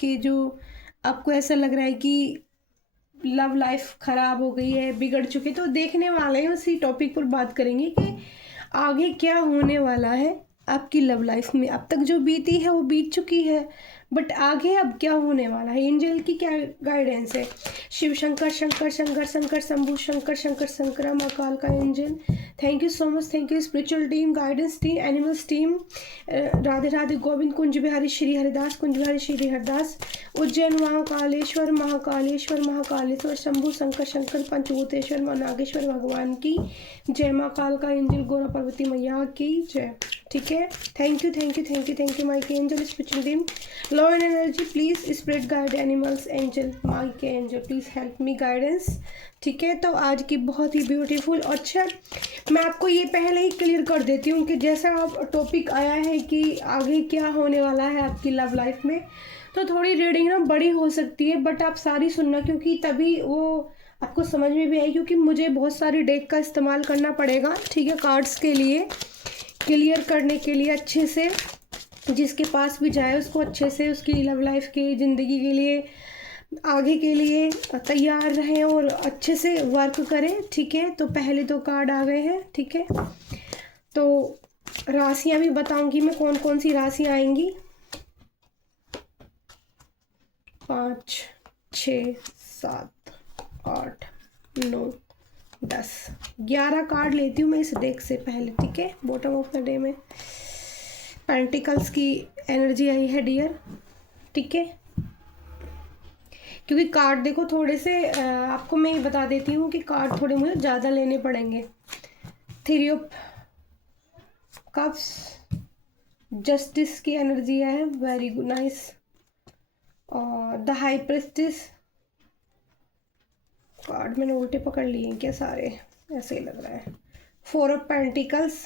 कि जो आपको ऐसा लग रहा है कि लव लाइफ खराब हो गई है, बिगड़ चुकी, तो देखने वाले हैं उसी टॉपिक पर बात करेंगे कि आगे क्या होने वाला है आपकी लव लाइफ में। अब तक जो बीती है वो बीत चुकी है, बट आगे अब क्या होने वाला है, एंजल की क्या गाइडेंस है। शिव शंकर शंकर शंकर शंकर शंभु शंकर शंकर शंकरा महाकाल का angel, thank you so much, thank you spiritual team, guidance team, animals team, Radhe Radhe Govind, Kunj Bihari Shri Haridas, Kunj Bihari Shri Haridas, Ujjain Mahakaleshwar Mahakaleshwar Mahakaleshwar, Shambhu Shankar Shankar Panchbhuteshwar माँ नागेश्वर भगवान की जय, महाकाल का एंजल गोरा पार्वती मैया की जय। ठीक है, thank you thank you thank you thank you Michael spiritual team, law and energy please spread guide animals angel Michael please help me guidance. ठीक है, तो आज की बहुत ही ब्यूटीफुल। अच्छा, मैं आपको ये पहले ही क्लियर कर देती हूँ कि जैसा आप टॉपिक आया है कि आगे क्या होने वाला है आपकी लव लाइफ में, तो थोड़ी रीडिंग ना बड़ी हो सकती है, बट आप सारी सुनना, क्योंकि तभी वो आपको समझ में भी आई, क्योंकि मुझे बहुत सारी डेक का इस्तेमाल करना पड़ेगा। ठीक है, कार्ड्स के लिए क्लियर करने के लिए अच्छे से, जिसके पास भी जाए उसको अच्छे से उसकी लव लाइफ की ज़िंदगी के लिए आगे के लिए तैयार रहें और अच्छे से वर्क करें। ठीक है, तो पहले दो कार्ड आ गए हैं। ठीक है, तो राशियां भी बताऊंगी मैं कौन कौन सी राशियां आएंगी। 5 6 7 8 9 10 11 कार्ड लेती हूँ मैं इस डेक से पहले। ठीक है, बॉटम ऑफ द डे में पेंटिकल्स की एनर्जी आई है डियर। ठीक है, क्योंकि कार्ड देखो थोड़े से आपको मैं ये बता देती हूँ कि कार्ड थोड़े मुझे ज़्यादा लेने पड़ेंगे। 3 ऑफ कप्स, जस्टिस की एनर्जी है, वेरी गुड नाइस, और द हाई प्रेस्टिस। कार्ड मैंने उल्टे पकड़ लिए हैं क्या सारे, ऐसे ही लग रहा है। 4 of pentacles,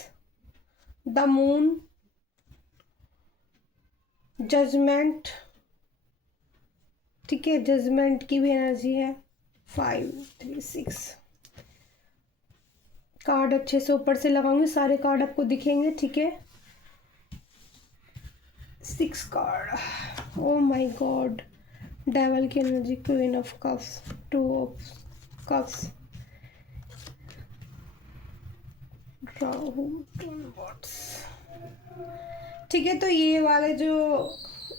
the moon, judgement. ठीक है, जजमेंट की भी एनर्जी है। 5 3 6 कार्ड अच्छे से ऊपर से लगाऊंगी, सारे कार्ड आपको दिखेंगे। ठीक है, 6 card, oh my god, devil की energy, queen of cups, 2 of cups, Rahu, ठीक है, तो ये वाले जो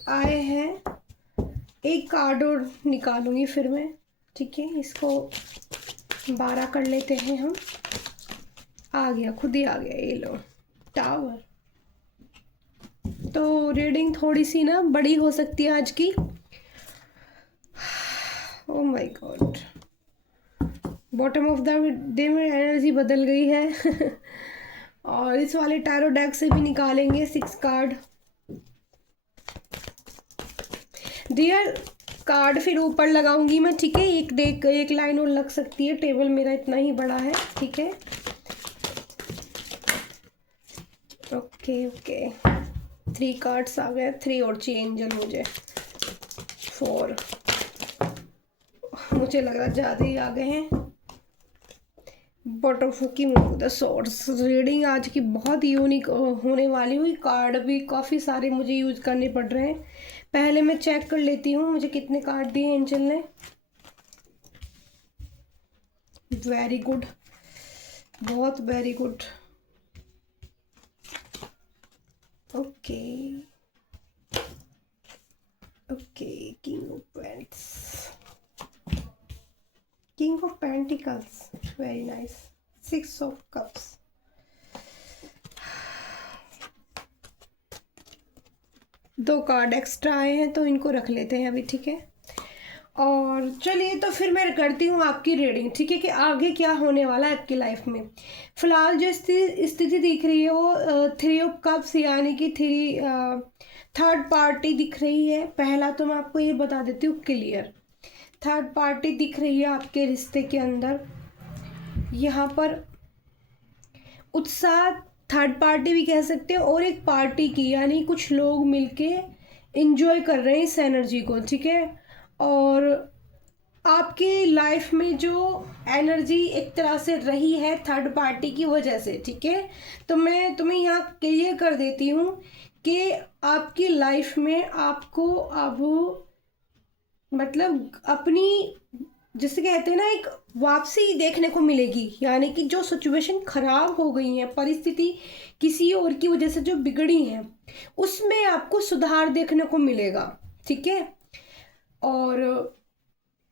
आए हैं, एक कार्ड और निकालूंगी फिर मैं। ठीक है, इसको 12 कर लेते हैं हम। आ गया, खुद ही आ गया, ये लो टावर। तो रीडिंग थोड़ी सी ना बड़ी हो सकती है आज की। ओ my God, bottom of the day में एनर्जी बदल गई है और इस वाले टैरो डेक से भी निकालेंगे 6 कार्ड डियर। कार्ड फिर ऊपर लगाऊंगी मैं। ठीक है, एक डेक एक लाइन और लग सकती है, टेबल मेरा इतना ही बड़ा है। ठीक है, ओके ओके, 3 कार्ड्स आ गए, 3 और चाहिए एंजल मुझे, 4, मुझे लग रहा ज़्यादा ही आ गए हैं। बॉटम की द सोर्स। रीडिंग आज की बहुत यूनिक होने वाली हुई, कार्ड भी काफ़ी सारे मुझे यूज करने पड़ रहे हैं। पहले मैं चेक कर लेती हूँ मुझे कितने कार्ड दिए एंजल ने। वेरी गुड, बहुत very good. Okay okay, king of paints, king of pentacles, very nice, 6 of cups, दो कार्ड एक्स्ट्रा आए हैं तो इनको रख लेते हैं अभी। ठीक है, और चलिए तो फिर मैं करती हूँ आपकी रीडिंग। ठीक है, कि आगे क्या होने वाला है आपकी लाइफ में। फिलहाल जो स्थिति दिख रही है वो 3 ऑफ कप्स, यानी कि 3 थर्ड पार्टी दिख रही है। पहला तो मैं आपको ये बता देती हूँ क्लियर, थर्ड पार्टी दिख रही है आपके रिश्ते के अंदर। यहाँ पर उत्साह, थर्ड पार्टी भी कह सकते हैं, और एक पार्टी की, यानी कुछ लोग मिलके एंजॉय कर रहे हैं इस एनर्जी को। ठीक है, और आपकी लाइफ में जो एनर्जी एक तरह से रही है थर्ड पार्टी की वजह से। ठीक है, तो मैं तुम्हें यहाँ क्लियर कर देती हूँ कि आपकी लाइफ में आपको अब मतलब अपनी, जिसे कहते हैं ना, एक वापसी देखने को मिलेगी। यानी कि जो सिचुएशन खराब हो गई है, परिस्थिति किसी और की वजह से जो बिगड़ी है, उसमें आपको सुधार देखने को मिलेगा। ठीक है, और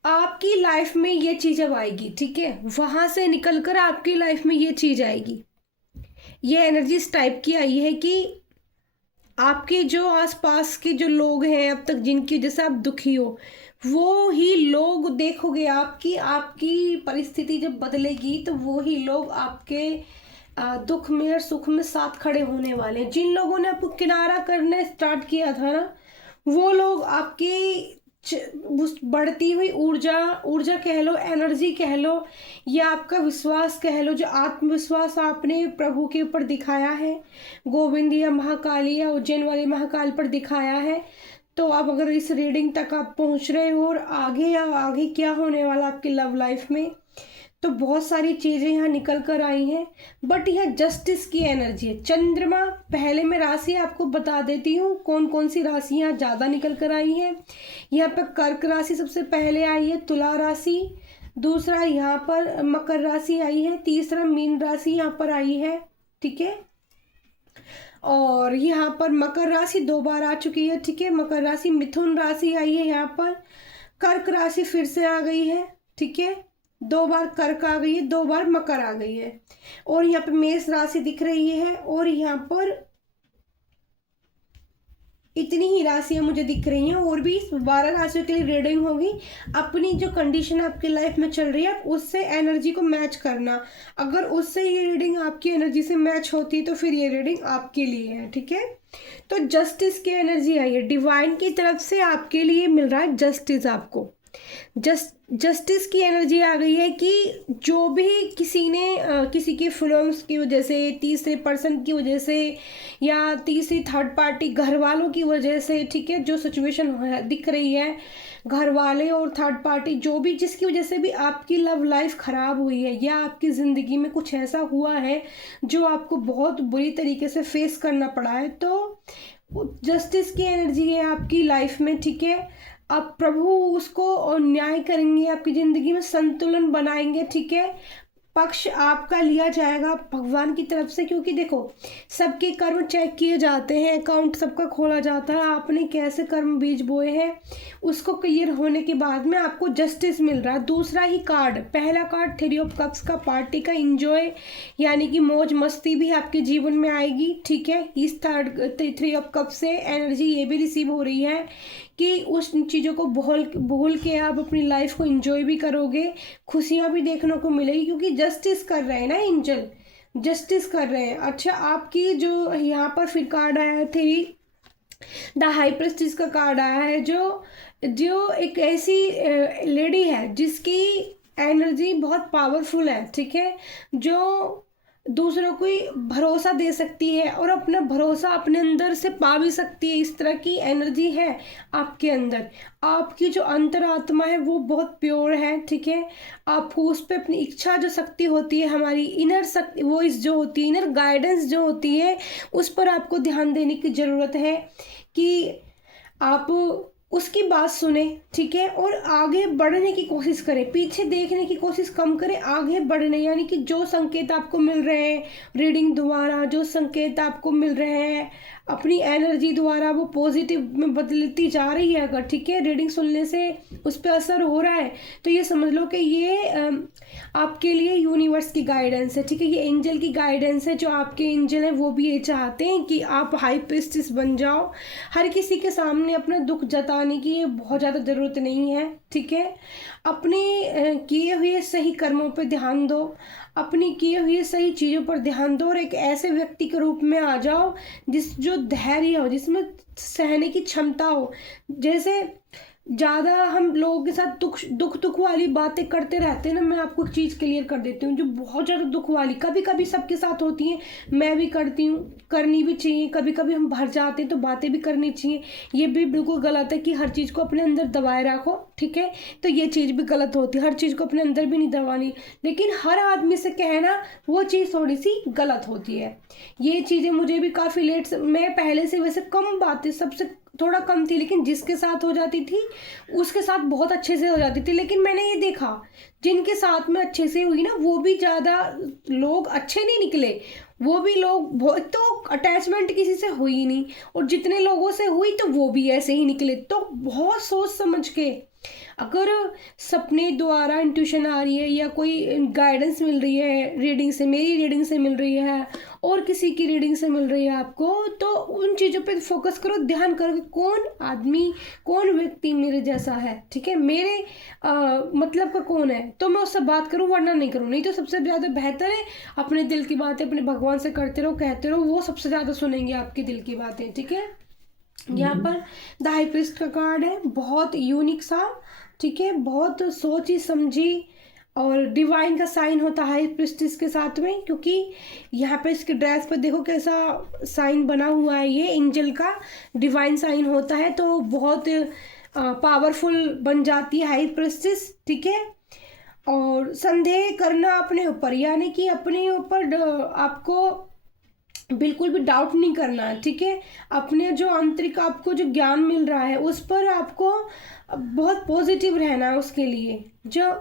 आपकी लाइफ में ये चीज़ अब आएगी। ठीक है, वहां से निकलकर आपकी लाइफ में ये चीज़ आएगी। ये एनर्जी इस टाइप की आई है कि आपके जो आसपास के जो लोग हैं अब तक जिनकी वजह से आप दुखी हो, वो ही लोग देखोगे आपकी आपकी परिस्थिति जब बदलेगी तो वो ही लोग आपके दुख में और सुख में साथ खड़े होने वाले हैं। जिन लोगों ने आपको किनारा करने स्टार्ट किया था ना, वो लोग आपकी उस बढ़ती हुई ऊर्जा ऊर्जा कह लो, एनर्जी कह लो, या आपका विश्वास कह लो, जो आत्मविश्वास आपने प्रभु के ऊपर दिखाया है, गोविंद या महाकाली या उज्जैन वाले महाकाल पर दिखाया है, तो अब अगर इस रीडिंग तक आप पहुंच रहे हो और आगे या आगे क्या होने वाला आपकी लव लाइफ में, तो बहुत सारी चीज़ें यहाँ निकल कर आई हैं। बट यह जस्टिस की एनर्जी है। चंद्रमा, पहले मैं राशि आपको बता देती हूँ कौन कौन सी राशि यहाँ ज़्यादा निकल कर आई हैं। यहाँ पर कर्क राशि सबसे पहले आई है, तुला राशि, दूसरा यहाँ पर मकर राशि आई है, तीसरा मीन राशि यहाँ पर आई है। ठीक है, और यहाँ पर मकर राशि 2 बार आ चुकी है। ठीक है, मकर राशि, मिथुन राशि आई है यहाँ पर, कर्क राशि फिर से आ गई है। ठीक है, 2 बार कर्क आ गई है, 2 बार मकर आ गई है, और यहाँ पे मेष राशि दिख रही है, और यहाँ पर इतनी ही राशियां मुझे दिख रही हैं। और भी 12 राशियों के लिए रीडिंग होगी। अपनी जो कंडीशन आपकी लाइफ में चल रही है, आप उससे एनर्जी को मैच करना। अगर उससे ये रीडिंग आपकी एनर्जी से मैच होती है तो फिर ये रीडिंग आपके लिए है। ठीक है, तो जस्टिस की एनर्जी आई है, डिवाइन की तरफ से आपके लिए मिल रहा है जस्टिस। आपको जस्टिस की एनर्जी आ गई है कि जो भी किसी ने किसी की फिल्म्स की वजह से, तीसरे पर्सन की वजह से, या तीसरी थर्ड पार्टी घर वालों की वजह से, ठीक है, जो सिचुएशन दिख रही है, घर वाले और थर्ड पार्टी जो भी, जिसकी वजह से भी आपकी लव लाइफ खराब हुई है, या आपकी ज़िंदगी में कुछ ऐसा हुआ है जो आपको बहुत बुरी तरीके से फेस करना पड़ा है, तो जस्टिस की एनर्जी है आपकी लाइफ में। ठीक है, अब प्रभु उसको न्याय करेंगे, आपकी ज़िंदगी में संतुलन बनाएंगे। ठीक है, पक्ष आपका लिया जाएगा भगवान की तरफ से, क्योंकि देखो सबके कर्म चेक किए जाते हैं, अकाउंट सबका खोला जाता है, आपने कैसे कर्म बीज बोए हैं उसको क्लियर होने के बाद में आपको जस्टिस मिल रहा है। दूसरा ही कार्ड, पहला कार्ड 3 ऑफ कप्स का, पार्टी का, इंजॉय, यानी कि मौज मस्ती भी आपके जीवन में आएगी। ठीक है, इस 3 ऑफ कप से एनर्जी ये भी रिसीव हो रही है कि उस चीज़ों को भूल के आप अपनी लाइफ को एंजॉय भी करोगे, खुशियाँ भी देखने को मिलेगी, क्योंकि जस्टिस कर रहे हैं ना एंजल, जस्टिस कर रहे हैं। अच्छा, आपकी जो यहाँ पर फिर कार्ड आया थे, द हाई प्रेस्टिज का कार्ड आया है, जो एक ऐसी लेडी है जिसकी एनर्जी बहुत पावरफुल है। ठीक है, जो दूसरों को भरोसा दे सकती है और अपना भरोसा अपने अंदर से पा भी सकती है। इस तरह की एनर्जी है आपके अंदर। आपकी जो अंतरात्मा है वो बहुत प्योर है। ठीक है, आपको उस पर अपनी इच्छा जो शक्ति होती है, हमारी इनर शक्ति, वो इस जो होती है, इनर गाइडेंस जो होती है, उस पर आपको ध्यान देने की ज़रूरत है कि आप उसकी बात सुने। ठीक है, और आगे बढ़ने की कोशिश करें, पीछे देखने की कोशिश कम करें, आगे बढ़ने, यानी कि जो संकेत आपको मिल रहे हैं रीडिंग द्वारा, जो संकेत आपको मिल रहे हैं अपनी एनर्जी द्वारा, वो पॉजिटिव में बदलती जा रही है। अगर ठीक है रीडिंग सुनने से उस पर असर हो रहा है तो ये समझ लो कि ये आपके लिए यूनिवर्स की गाइडेंस है। ठीक है, ये एंजल की गाइडेंस है। जो आपके एंजल हैं वो भी ये चाहते हैं कि आप हाई प्रीस्टेस बन जाओ। हर किसी के सामने अपना दुख जताने की ये बहुत ज़्यादा ज़रूरत नहीं है। ठीक है, अपने किए हुए सही कर्मों पर ध्यान दो, अपनी किए हुए सही चीज़ों पर ध्यान दो, और एक ऐसे व्यक्ति के रूप में आ जाओ जो धैर्य हो, जिसमें सहने की क्षमता हो। जैसे ज़्यादा हम लोगों के साथ दुख वाली बातें करते रहते हैं ना, मैं आपको एक चीज़ क्लियर कर देती हूँ, जो बहुत ज़्यादा दुख वाली कभी कभी सबके साथ होती हैं, मैं भी करती हूँ, करनी भी चाहिए। कभी कभी हम भर जाते हैं तो बातें भी करनी चाहिए। ये भी बिल्कुल गलत है कि हर चीज़ को अपने अंदर दबाए रखो। ठीक है, तो ये चीज़ भी गलत होती है, हर चीज़ को अपने अंदर भी नहीं दबानी, लेकिन हर आदमी से कहना वो चीज़ थोड़ी सी गलत होती है। ये चीज़ें मुझे भी काफ़ी लेट से, मैं पहले से वैसे कम बातें, सबसे थोड़ा कम थी, लेकिन जिसके साथ हो जाती थी उसके साथ बहुत अच्छे से हो जाती थी। लेकिन मैंने ये देखा जिनके साथ में अच्छे से हुई ना, वो भी ज़्यादा लोग अच्छे नहीं निकले, वो भी लोग बहुत, तो अटैचमेंट किसी से हुई नहीं, और जितने लोगों से हुई तो वो भी ऐसे ही निकले। तो बहुत सोच समझ के, अगर सपने द्वारा इंट्यूशन आ रही है या कोई गाइडेंस मिल रही है रीडिंग से, मेरी रीडिंग से मिल रही है और किसी की रीडिंग से मिल रही है आपको, तो उन चीज़ों पे फोकस करो, ध्यान करो कि कौन आदमी, कौन व्यक्ति मेरे जैसा है, ठीक है, मेरे मतलब का कौन है, तो मैं उससे बात करूं, वरना नहीं करूं। नहीं तो सबसे ज़्यादा बेहतर है अपने दिल की बातें अपने भगवान से करते रहो, कहते रहो, वो सबसे ज़्यादा सुनेंगे आपके दिल की बातें, ठीक है। यहाँ पर द हाई प्रीस्ट का कार्ड है, बहुत यूनिक सा, ठीक है, बहुत सोची समझी, और डिवाइन का साइन होता है हाई प्रीस्टिस के साथ में, क्योंकि यहाँ पे इसके ड्रेस पर देखो कैसा साइन बना हुआ है, ये एंजल का डिवाइन साइन होता है, तो बहुत पावरफुल बन जाती है हाई प्रीस्टिस, ठीक है। और संदेह करना अपने ऊपर, यानी कि अपने ऊपर आपको बिल्कुल भी डाउट नहीं करना है, ठीक है। अपने जो आंतरिक आपको जो ज्ञान मिल रहा है उस पर आपको बहुत पॉजिटिव रहना है उसके लिए, जो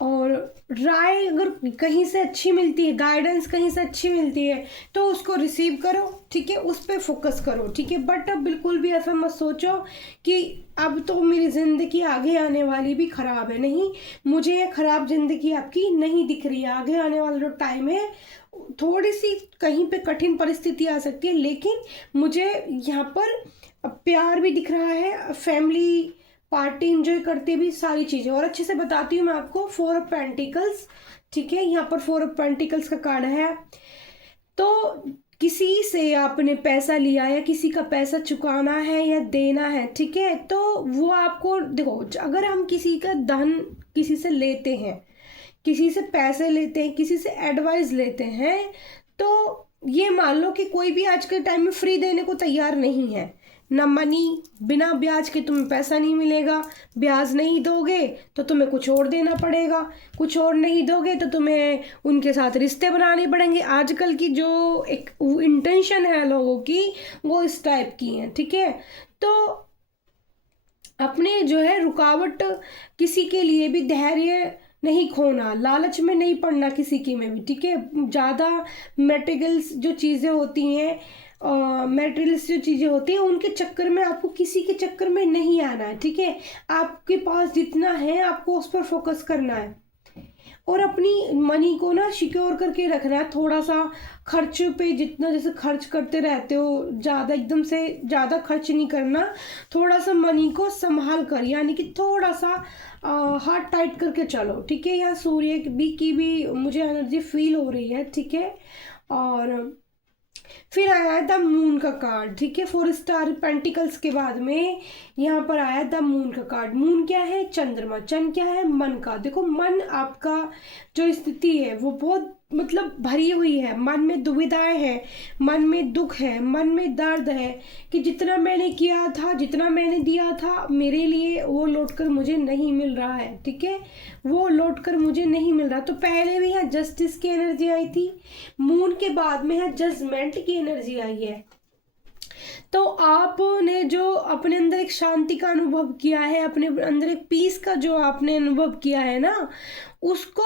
और राय अगर कहीं से अच्छी मिलती है, गाइडेंस कहीं से अच्छी मिलती है, तो उसको रिसीव करो, ठीक है, उस पर फोकस करो, ठीक है। बट अब बिल्कुल भी ऐसा मत सोचो कि अब तो मेरी ज़िंदगी आगे आने वाली भी ख़राब है, नहीं, मुझे ये ख़राब ज़िंदगी आपकी नहीं दिख रही है। आगे आने वाला जो टाइम है थोड़ी सी कहीं पे कठिन परिस्थिति आ सकती है, लेकिन मुझे यहाँ पर प्यार भी दिख रहा है, फैमिली पार्टी इंजॉय करते भी, सारी चीज़ें। और अच्छे से बताती हूँ मैं आपको, 4 ऑफ पेंटिकल्स, ठीक है, यहाँ पर 4 ऑफ पेंटिकल्स का कार्ड है। तो किसी से आपने पैसा लिया या किसी का पैसा चुकाना है या देना है, ठीक है, तो वो आपको देखो, अगर हम किसी का धन किसी से लेते हैं, किसी से पैसे लेते हैं, किसी से एडवाइस लेते हैं, तो ये मान लो कि कोई भी आज के टाइम में फ्री देने को तैयार नहीं है, ना मनी, बिना ब्याज के तुम्हें पैसा नहीं मिलेगा, ब्याज नहीं दोगे तो तुम्हें कुछ और देना पड़ेगा, कुछ और नहीं दोगे तो तुम्हें उनके साथ रिश्ते बनाने पड़ेंगे। आजकल की जो एक इंटेंशन है लोगों की वो इस टाइप की है, ठीक है। तो अपने जो है रुकावट, किसी के लिए भी धैर्य नहीं खोना, लालच में नहीं पड़ना किसी की में भी, ठीक है। ज़्यादा मटेरियल्स जो चीज़ें होती हैं, मटेरियल्स जो चीज़ें होती हैं उनके चक्कर में, आपको किसी के चक्कर में नहीं आना है, ठीक है। आपके पास जितना है आपको उस पर फोकस करना है, और अपनी मनी को ना सिक्योर करके रखना है। थोड़ा सा खर्च पे, जितना जैसे खर्च करते रहते हो, ज़्यादा एकदम से ज़्यादा खर्च नहीं करना, थोड़ा सा मनी को संभाल कर, यानी कि थोड़ा सा हाथ टाइट करके चलो, ठीक है। यहाँ सूर्य की भी मुझे एनर्जी फील हो रही है, ठीक है। और फिर आया द मून का कार्ड, ठीक है, 4 स्टार पेंटिकल्स के बाद में यहाँ पर आया द मून का कार्ड। मून क्या है? चंद्रमा। चंद्र क्या है? मन का। देखो, मन आपका जो स्थिति है वो बहुत मतलब भरी हुई है, मन में दुविधाएं हैं, मन में दुख है, मन में दर्द है कि जितना मैंने किया था, जितना मैंने दिया था, मेरे लिए वो लौटकर मुझे नहीं मिल रहा है, ठीक है, वो लौटकर मुझे नहीं मिल रहा। तो पहले भी यहाँ जस्टिस की एनर्जी आई थी, मून के बाद में यहाँ जजमेंट की एनर्जी आई है। तो आपने जो अपने अंदर एक शांति का अनुभव किया है, अपने अंदर एक पीस का जो आपने अनुभव किया है ना, उसको,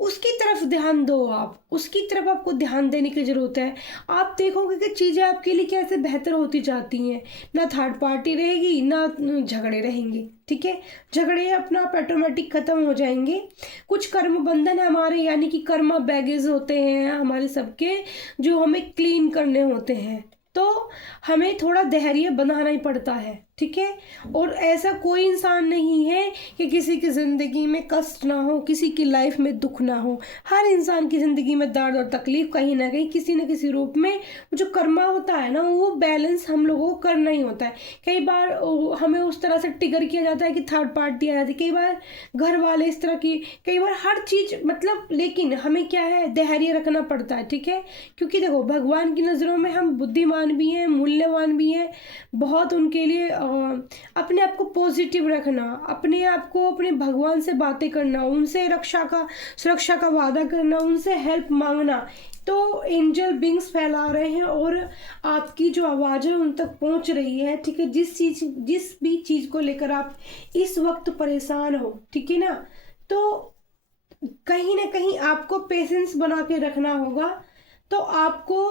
उसकी तरफ ध्यान दो, आप उसकी तरफ आपको ध्यान देने की जरूरत है। आप देखोगे कि चीज़ें आपके लिए कैसे बेहतर होती जाती हैं, ना थर्ड पार्टी रहेगी, ना झगड़े रहेंगे, ठीक है। झगड़े अपना आप ऑटोमेटिक खत्म हो जाएंगे। कुछ कर्म बंधन हमारे, यानी कि कर्मा बैगेज होते हैं हमारे सबके, जो हमें क्लीन करने होते हैं, तो हमें थोड़ा धैर्य बनाना ही पड़ता है, ठीक है। और ऐसा कोई इंसान नहीं है कि किसी की ज़िंदगी में कष्ट ना हो, किसी की लाइफ में दुख ना हो। हर इंसान की ज़िंदगी में दर्द और तकलीफ कहीं ना कहीं, किसी न किसी रूप में, जो कर्मा होता है ना, वो बैलेंस हम लोगों को करना ही होता है। कई बार हमें उस तरह से ट्रिगर किया जाता है कि थर्ड पार्टी आ जाती है, कई बार घर वाले इस तरह की, कई बार हर चीज़ मतलब, लेकिन हमें क्या है, धैर्य रखना पड़ता है, ठीक है। क्योंकि देखो, भगवान की नज़रों में हम बुद्धिमान भी हैं, मूल्यवान भी हैं, बहुत उनके लिए अपने आप को पॉजिटिव रखना, अपने आप को अपने भगवान से बातें करना, उनसे सुरक्षा का वादा करना, उनसे हेल्प मांगना। तो एंजल विंग्स फैला रहे हैं और आपकी जो आवाज़ है उन तक पहुंच रही है, ठीक है। जिस भी चीज़ को लेकर आप इस वक्त परेशान हो, ठीक है ना, तो कहीं ना कहीं आपको पेशेंस बना के रखना होगा। तो आपको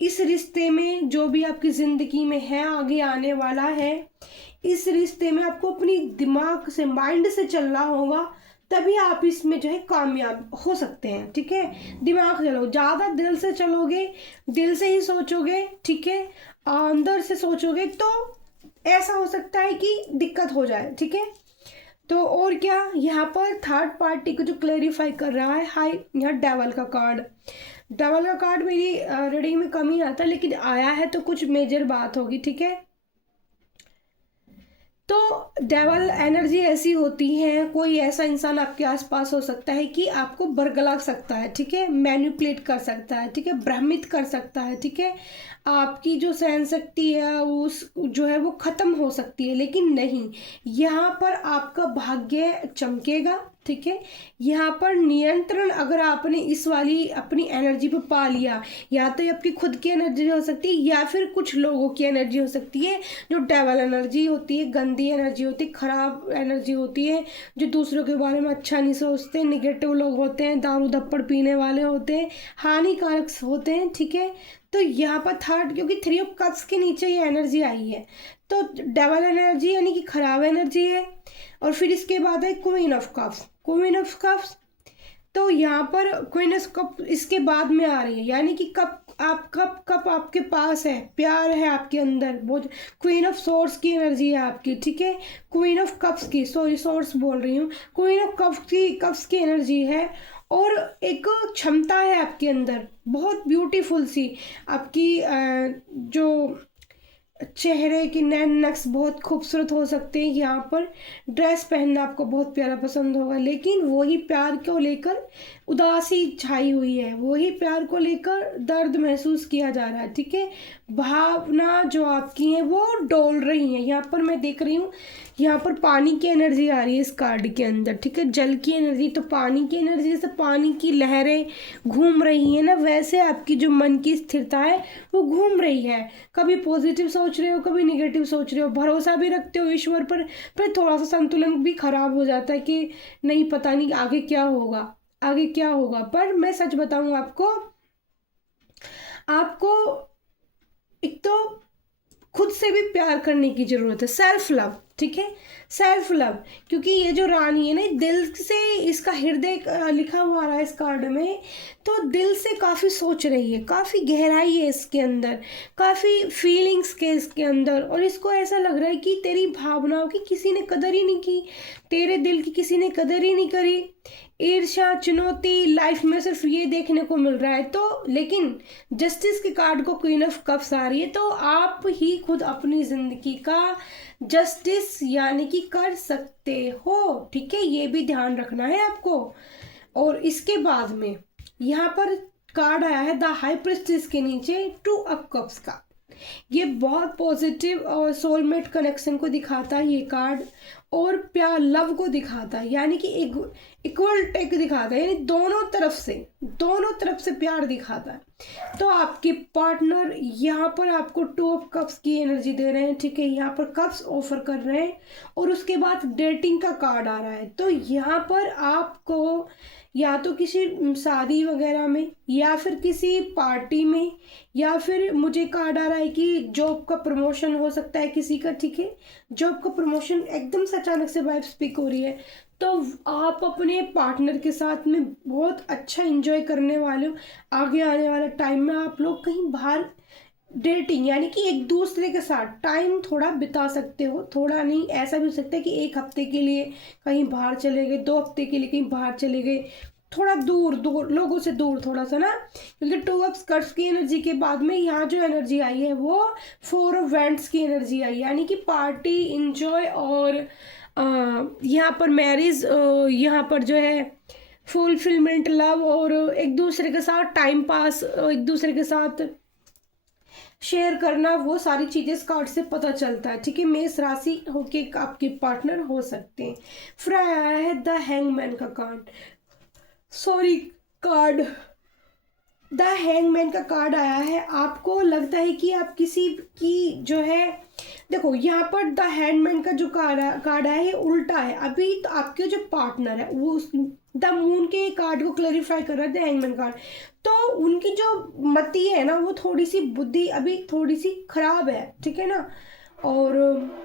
इस रिश्ते में, जो भी आपकी ज़िंदगी में है, आगे आने वाला है, इस रिश्ते में आपको अपनी दिमाग से, माइंड से चलना होगा, तभी आप इसमें जो है कामयाब हो सकते हैं, ठीक है। दिमाग चलो, ज़्यादा दिल से चलोगे, दिल से ही सोचोगे, ठीक है, अंदर से सोचोगे, तो ऐसा हो सकता है कि दिक्कत हो जाए, ठीक है। तो और क्या, यहाँ पर थर्ड पार्टी को जो क्लेरिफाई कर रहा है, हाई, यहाँ डेवल का कार्ड मेरी रीडिंग में कम ही आता है, लेकिन आया है तो कुछ मेजर बात होगी, ठीक है। तो डेवल एनर्जी ऐसी होती है, कोई ऐसा इंसान आपके आसपास हो सकता है कि आपको बरगला सकता है, ठीक है, मैनिपुलेट कर सकता है, ठीक है, भ्रमित कर सकता है, ठीक है। आपकी जो सहन शक्ति है उस जो है वो ख़त्म हो सकती है, लेकिन नहीं, यहाँ पर आपका भाग्य चमकेगा, ठीक है। यहाँ पर नियंत्रण अगर आपने इस वाली अपनी एनर्जी पे पा लिया, या तो ये आपकी खुद की एनर्जी हो सकती है या फिर कुछ लोगों की एनर्जी हो सकती है, जो डेवल एनर्जी होती है, गंदी एनर्जी होती है, खराब एनर्जी होती है, जो दूसरों के बारे में अच्छा नहीं सोचते, निगेटिव लोग होते हैं, दारू धप्पड़ पीने वाले होते हैं, हानिकारक होते हैं, ठीक है। तो यहाँ पर थर्ड, क्योंकि 3 ऑफ कप्स के नीचे ये एनर्जी आई है, तो डेवल एनर्जी यानी कि खराब एनर्जी है। और फिर इसके बाद है क्वीन ऑफ कप्स। तो यहाँ पर क्वीन ऑफ कप इसके बाद में आ रही है, यानी कि कप आपके पास है, प्यार है आपके अंदर, बहुत। क्वीन ऑफ सोर्स की एनर्जी है आपकी, ठीक है। क्वीन ऑफ कप्स की, सॉरी सोर्स बोल रही हूँ, क्वीन ऑफ कप्स की एनर्जी है। और एक क्षमता है आपके अंदर, बहुत ब्यूटीफुल सी, आपकी जो चेहरे की नैन नक्श बहुत खूबसूरत हो सकते हैं। यहाँ पर ड्रेस पहनना आपको बहुत प्यारा पसंद होगा, लेकिन वही प्यार को लेकर उदासी छाई हुई है, वही प्यार को लेकर दर्द महसूस किया जा रहा है, ठीक है। भावना जो आपकी है वो डोल रही है। यहाँ पर मैं देख रही हूँ, यहाँ पर पानी की एनर्जी आ रही है इस कार्ड के अंदर, ठीक है, जल की एनर्जी, तो पानी की एनर्जी, जैसे पानी की लहरें घूम रही है ना, वैसे आपकी जो मन की स्थिरता है वो घूम रही है। कभी पॉजिटिव सोच रहे हो, कभी निगेटिव सोच रहे हो, भरोसा भी रखते हो ईश्वर पर थोड़ा सा संतुलन भी खराब हो जाता है कि नहीं, पता नहीं आगे क्या होगा। पर मैं सच बताऊं आपको एक तो खुद से भी प्यार करने की जरूरत है, सेल्फ लव, ठीक है, सेल्फ लव। क्योंकि ये जो रानी है ना, दिल से इसका हृदय लिखा हुआ रहा है इस कार्ड में, तो दिल से काफ़ी सोच रही है, काफ़ी गहराई है इसके अंदर, काफ़ी फीलिंग्स के इसके अंदर, और इसको ऐसा लग रहा है कि तेरी भावनाओं की किसी ने कदर ही नहीं की, तेरे दिल की किसी ने कदर ही नहीं करी। ईर्ष्या, चुनौती लाइफ में सिर्फ ये देखने को मिल रहा है। तो लेकिन जस्टिस के कार्ड को क्वीन ऑफ कप्स आ रही है, तो आप ही खुद अपनी जिंदगी का जस्टिस यानी कि कर सकते हो, ठीक है, ये भी ध्यान रखना है आपको। और इसके बाद में यहाँ पर कार्ड आया है द हाई प्रिस्टेस के नीचे 2 ऑफ कप्स का। ये बहुत पॉजिटिव और सोलमेट कनेक्शन को दिखाता है ये कार्ड, और प्यार, लव को दिखाता है, यानी कि एक इक्वल टेक दिखाता है, यानी दोनों तरफ से प्यार दिखाता है। तो आपके पार्टनर यहाँ पर आपको 2 ऑफ कप्स की एनर्जी दे रहे हैं, ठीक है, यहाँ पर कप्स ऑफर कर रहे हैं, और उसके बाद डेटिंग का कार्ड आ रहा है। तो यहाँ पर आपको या तो किसी शादी वगैरह में, या फिर किसी पार्टी में, या फिर मुझे कार्ड आ रहा है कि जॉब का प्रमोशन हो सकता है किसी का, ठीक है, जॉब का प्रमोशन एकदम से अचानक से वाइब स्पीक हो रही है। तो आप अपने पार्टनर के साथ में बहुत अच्छा एंजॉय करने वाले हो। आगे आने वाले टाइम में आप लोग कहीं बाहर डेटिंग यानी कि एक दूसरे के साथ टाइम थोड़ा बिता सकते हो, थोड़ा नहीं, ऐसा भी हो सकता है कि 1 हफ्ते के लिए कहीं बाहर चले गए, 2 हफ्ते के लिए कहीं बाहर चले गए, थोड़ा दूर लोगों से दूर थोड़ा सा ना। क्योंकि 2 ऑफ कप्स की एनर्जी के बाद में यहाँ जो एनर्जी आई है वो 4 ऑफ वैंड्स की एनर्जी आई, यानी कि पार्टी, इंजॉय, और यहाँ पर मैरिज, यहाँ पर जो है फुलफिलमेंट, लव, और एक दूसरे के साथ टाइम पास, एक दूसरे के साथ शेयर करना, वो सारी चीज़ें इस कार्ड से पता चलता है। ठीक है, मेष राशि होके आपके पार्टनर हो सकते हैं। फिर आया है द हैंगमैन का card, sorry card, the hangman का कार्ड आया है। आपको लगता है कि आप किसी की जो है, देखो यहाँ पर द हैंगमैन का जो कार्ड आया है उल्टा है। अभी तो आपके जो पार्टनर है वो द मून के कार्ड को क्लैरिफाई कर रहा है, द हैंगमैन कार्ड। तो उनकी जो मति है ना, वो थोड़ी सी बुद्धि अभी थोड़ी सी खराब है। ठीक है ना, और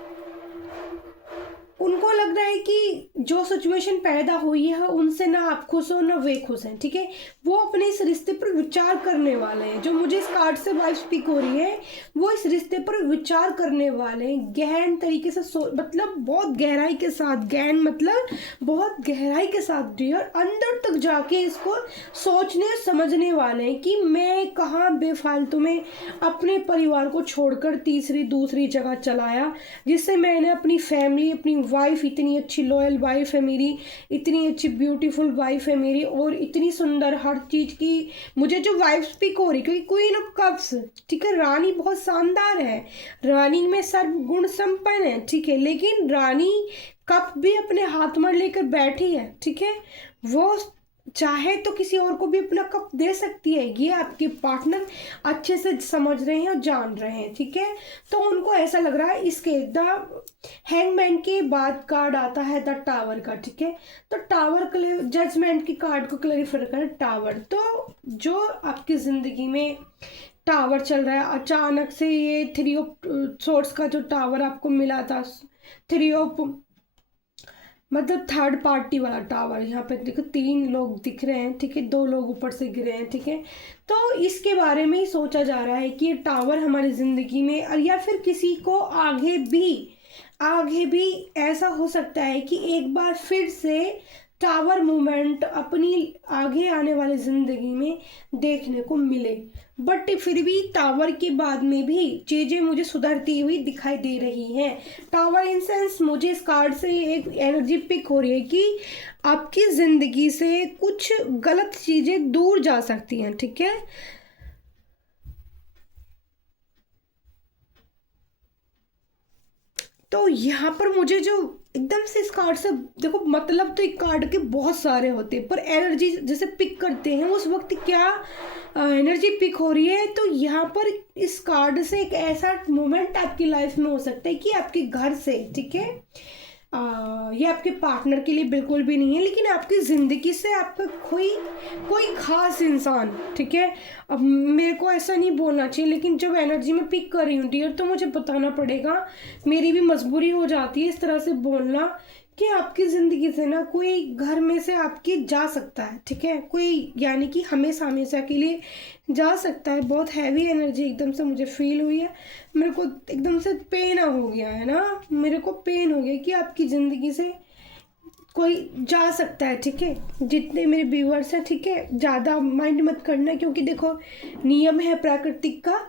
उनको लग रहा है कि जो सिचुएशन पैदा हुई है उनसे ना आप खुश हो ना वे खुश हैं। ठीक है, वो अपने इस रिश्ते पर विचार करने वाले हैं। जो मुझे इस कार्ड से वाइफ स्पीक हो रही है, वो इस रिश्ते पर विचार करने वाले हैं गहन तरीके से, मतलब बहुत गहराई के साथ, गहन मतलब बहुत गहराई के साथ डियर, अंदर तक जाके इसको सोचने समझने वाले हैं कि मैं कहाँ बेफालतू में अपने परिवार को छोड़कर तीसरी दूसरी जगह चलाया, जिससे मैंने अपनी फैमिली, अपनी वाइफ, इतनी अच्छी लॉयल वाइफ है मेरी, इतनी अच्छी ब्यूटीफुल वाइफ है मेरी, और इतनी सुंदर हर चीज़ की मुझे जो वाइफ स्पीक हो रही, क्योंकि क्वीन ऑफ कप्स, ठीक है, रानी बहुत शानदार है, रानी में सर्व गुण संपन्न है। ठीक है, लेकिन रानी कप भी अपने हाथ में लेकर बैठी है। ठीक है, वो चाहे तो किसी और को भी अपना कप दे सकती है, ये आपके पार्टनर अच्छे से समझ रहे हैं और जान रहे हैं। ठीक है, तो उनको ऐसा लग रहा है। इसके द हैंगमैन के बाद कार्ड आता है द टावर का। ठीक है, तो टावर जजमेंट की कार्ड को क्लैरिफाई कर टावर। तो जो आपकी जिंदगी में टावर चल रहा है, अचानक से ये थ्री ऑफ सोर्ट्स का जो टावर आपको मिला था, थ्री ऑफ मतलब थर्ड पार्टी वाला टावर, यहाँ पे देखो 3 लोग दिख रहे हैं। ठीक है, 2 लोग ऊपर से गिरे हैं। ठीक है, तो इसके बारे में ही सोचा जा रहा है कि ये टावर हमारी ज़िंदगी में, या फिर किसी को आगे भी ऐसा हो सकता है कि एक बार फिर से टावर मूवमेंट अपनी आगे आने वाली ज़िंदगी में देखने को मिले। बट फिर भी टावर के बाद में भी चीज़ें मुझे सुधरती हुई दिखाई दे रही हैं। टावर इन सेंस मुझे इस कार्ड से एक एनर्जी पिक हो रही है कि आपकी ज़िंदगी से कुछ गलत चीज़ें दूर जा सकती हैं। ठीक है, तो यहाँ पर मुझे जो एकदम से इस कार्ड से देखो, मतलब तो एक कार्ड के बहुत सारे होते हैं, पर एनर्जी जैसे पिक करते हैं उस वक्त क्या एनर्जी पिक हो रही है। तो यहाँ पर इस कार्ड से एक ऐसा मोमेंट आपकी लाइफ में हो सकता है कि आपके घर से, ठीक है, ये आपके पार्टनर के लिए बिल्कुल भी नहीं है, लेकिन आपकी ज़िंदगी से आपका कोई खास इंसान, ठीक है। अब मेरे को ऐसा नहीं बोलना चाहिए, लेकिन जब एनर्जी में पिक कर रही हूँ डियर, तो मुझे बताना पड़ेगा, मेरी भी मजबूरी हो जाती है इस तरह से बोलना कि आपकी ज़िंदगी से ना कोई घर में से आपके जा सकता है, ठीक है, कोई यानी कि हमेशा हमेशा के लिए जा सकता है। बहुत हैवी एनर्जी एकदम से मुझे फील हुई है, मेरे को एकदम से पेन हो गया है ना, मेरे को पेन हो गया कि आपकी ज़िंदगी से कोई जा सकता है, ठीक है। जितने मेरे व्यूअर्स हैं, ठीक है, ज़्यादा माइंड मत करना, क्योंकि देखो नियम है, प्राकृतिक का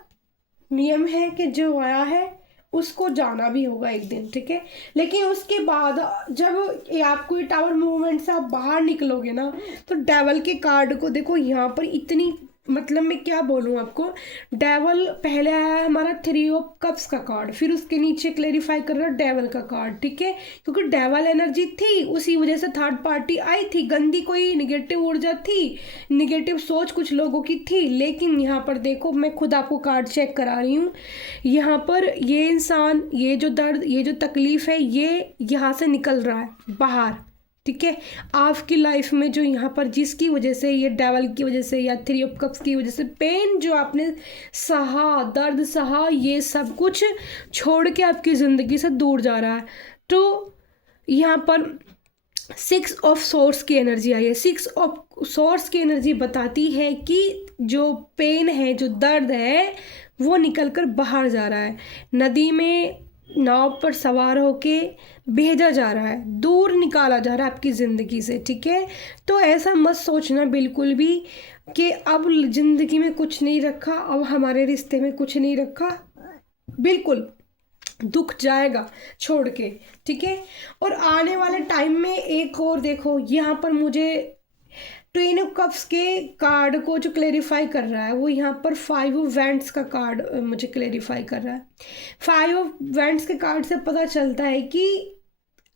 नियम है कि जो आया है उसको जाना भी होगा एक दिन, ठीक है। लेकिन उसके बाद जब ये आपको टावर मूवमेंट से आप बाहर निकलोगे ना, तो डेवल के कार्ड को देखो, यहाँ पर इतनी, मतलब मैं क्या बोलूँ आपको, डेवल पहले आया हमारा 3 ऑफ कप्स का कार्ड, फिर उसके नीचे क्लेरिफाई कर रहा डेवल का कार्ड, ठीक है, क्योंकि डेवल एनर्जी थी, उसी वजह से थर्ड पार्टी आई थी, गंदी कोई निगेटिव ऊर्जा थी, निगेटिव सोच कुछ लोगों की थी। लेकिन यहाँ पर देखो, मैं खुद आपको कार्ड चेक करा रही हूँ, यहाँ पर ये इंसान, ये जो दर्द, ये जो तकलीफ है, ये यहाँ से निकल रहा है बाहर, ठीक है। आपकी लाइफ में जो यहाँ पर जिसकी वजह से, ये डेवल की वजह से या 3 ऑफ कप्स की वजह से पेन जो आपने सहा, दर्द सहा, ये सब कुछ छोड़ के आपकी ज़िंदगी से दूर जा रहा है। तो यहाँ पर 6 ऑफ सोर्स की एनर्जी आई है। 6 ऑफ सोर्स की एनर्जी बताती है कि जो पेन है, जो दर्द है, वो निकल कर बाहर जा रहा है, नदी में नाव पर सवार होके भेजा जा रहा है, दूर निकाला जा रहा है आपकी ज़िंदगी से, ठीक है। तो ऐसा मत सोचना बिल्कुल भी कि अब ज़िंदगी में कुछ नहीं रखा, अब हमारे रिश्ते में कुछ नहीं रखा, बिल्कुल दुख जाएगा छोड़ के, ठीक है। और आने वाले टाइम में एक और देखो, यहाँ पर मुझे ट्वेन ऑफ कप्स के कार्ड को जो क्लेरिफाई कर रहा है वो यहाँ पर 5 ऑफ वैंड्स का कार्ड मुझे क्लेरिफाई कर रहा है। 5 ऑफ वैंड्स के कार्ड से पता चलता है कि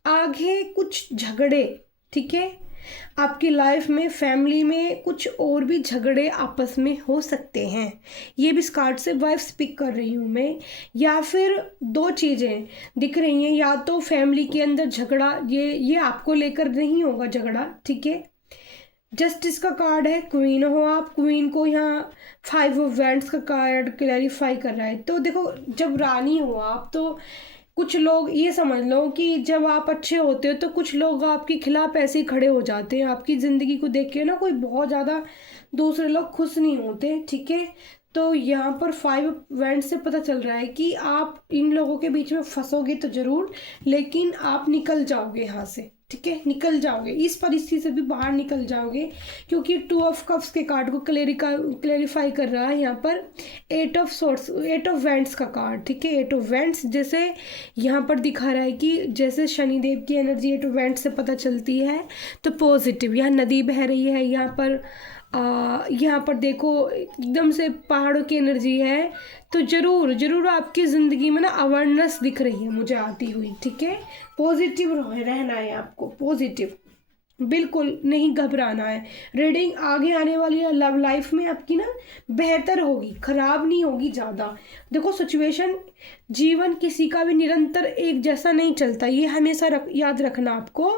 आगे कुछ झगड़े, ठीक है, आपकी लाइफ में, फैमिली में कुछ और भी झगड़े आपस में हो सकते हैं। ये भी इस कार्ड से वाइफ स्पीक कर रही हूँ मैं। या फिर दो चीज़ें दिख रही हैं, या तो फैमिली के अंदर झगड़ा, ये आपको लेकर नहीं होगा झगड़ा, ठीक है। जस्टिस का कार्ड है, क्वीन हो आप, क्वीन को यहाँ 5 ऑफ वैंड्स का कार्ड क्लैरिफाई कर रहा है। तो देखो, जब रानी हो आप तो कुछ लोग ये समझ लो कि जब आप अच्छे होते हो तो कुछ लोग आपके खिलाफ ऐसे ही खड़े हो जाते हैं। आपकी ज़िंदगी को देख के ना कोई बहुत ज़्यादा दूसरे लोग खुश नहीं होते, ठीक है। तो यहाँ पर 5 वैंड से पता चल रहा है कि आप इन लोगों के बीच में फंसोगे तो ज़रूर, लेकिन आप निकल जाओगे यहाँ से, ठीक है, निकल जाओगे, इस परिस्थिति से भी बाहर निकल जाओगे। क्योंकि 2 ऑफ कप्स के कार्ड को क्लेरिफाई कर रहा है यहाँ पर 8 ऑफ सोर्ट्स, 8 ऑफ वैंड्स का कार्ड, ठीक है। 8 ऑफ वैंड्स जैसे यहाँ पर दिखा रहा है कि जैसे शनिदेव की एनर्जी 8 ऑफ वैंड्स से पता चलती है तो पॉजिटिव, यहाँ नदी बह रही है, यहाँ पर देखो एकदम से पहाड़ों की एनर्जी है। तो ज़रूर आपकी ज़िंदगी में ना अवेयरनेस दिख रही है मुझे आती हुई, ठीक है। पॉजिटिव रहना है आपको, पॉजिटिव, बिल्कुल नहीं घबराना है। रीडिंग आगे आने वाली लव लाइफ में आपकी ना बेहतर होगी, खराब नहीं होगी ज़्यादा। देखो सिचुएशन, जीवन किसी का भी निरंतर एक जैसा नहीं चलता, ये हमेशा याद रखना आपको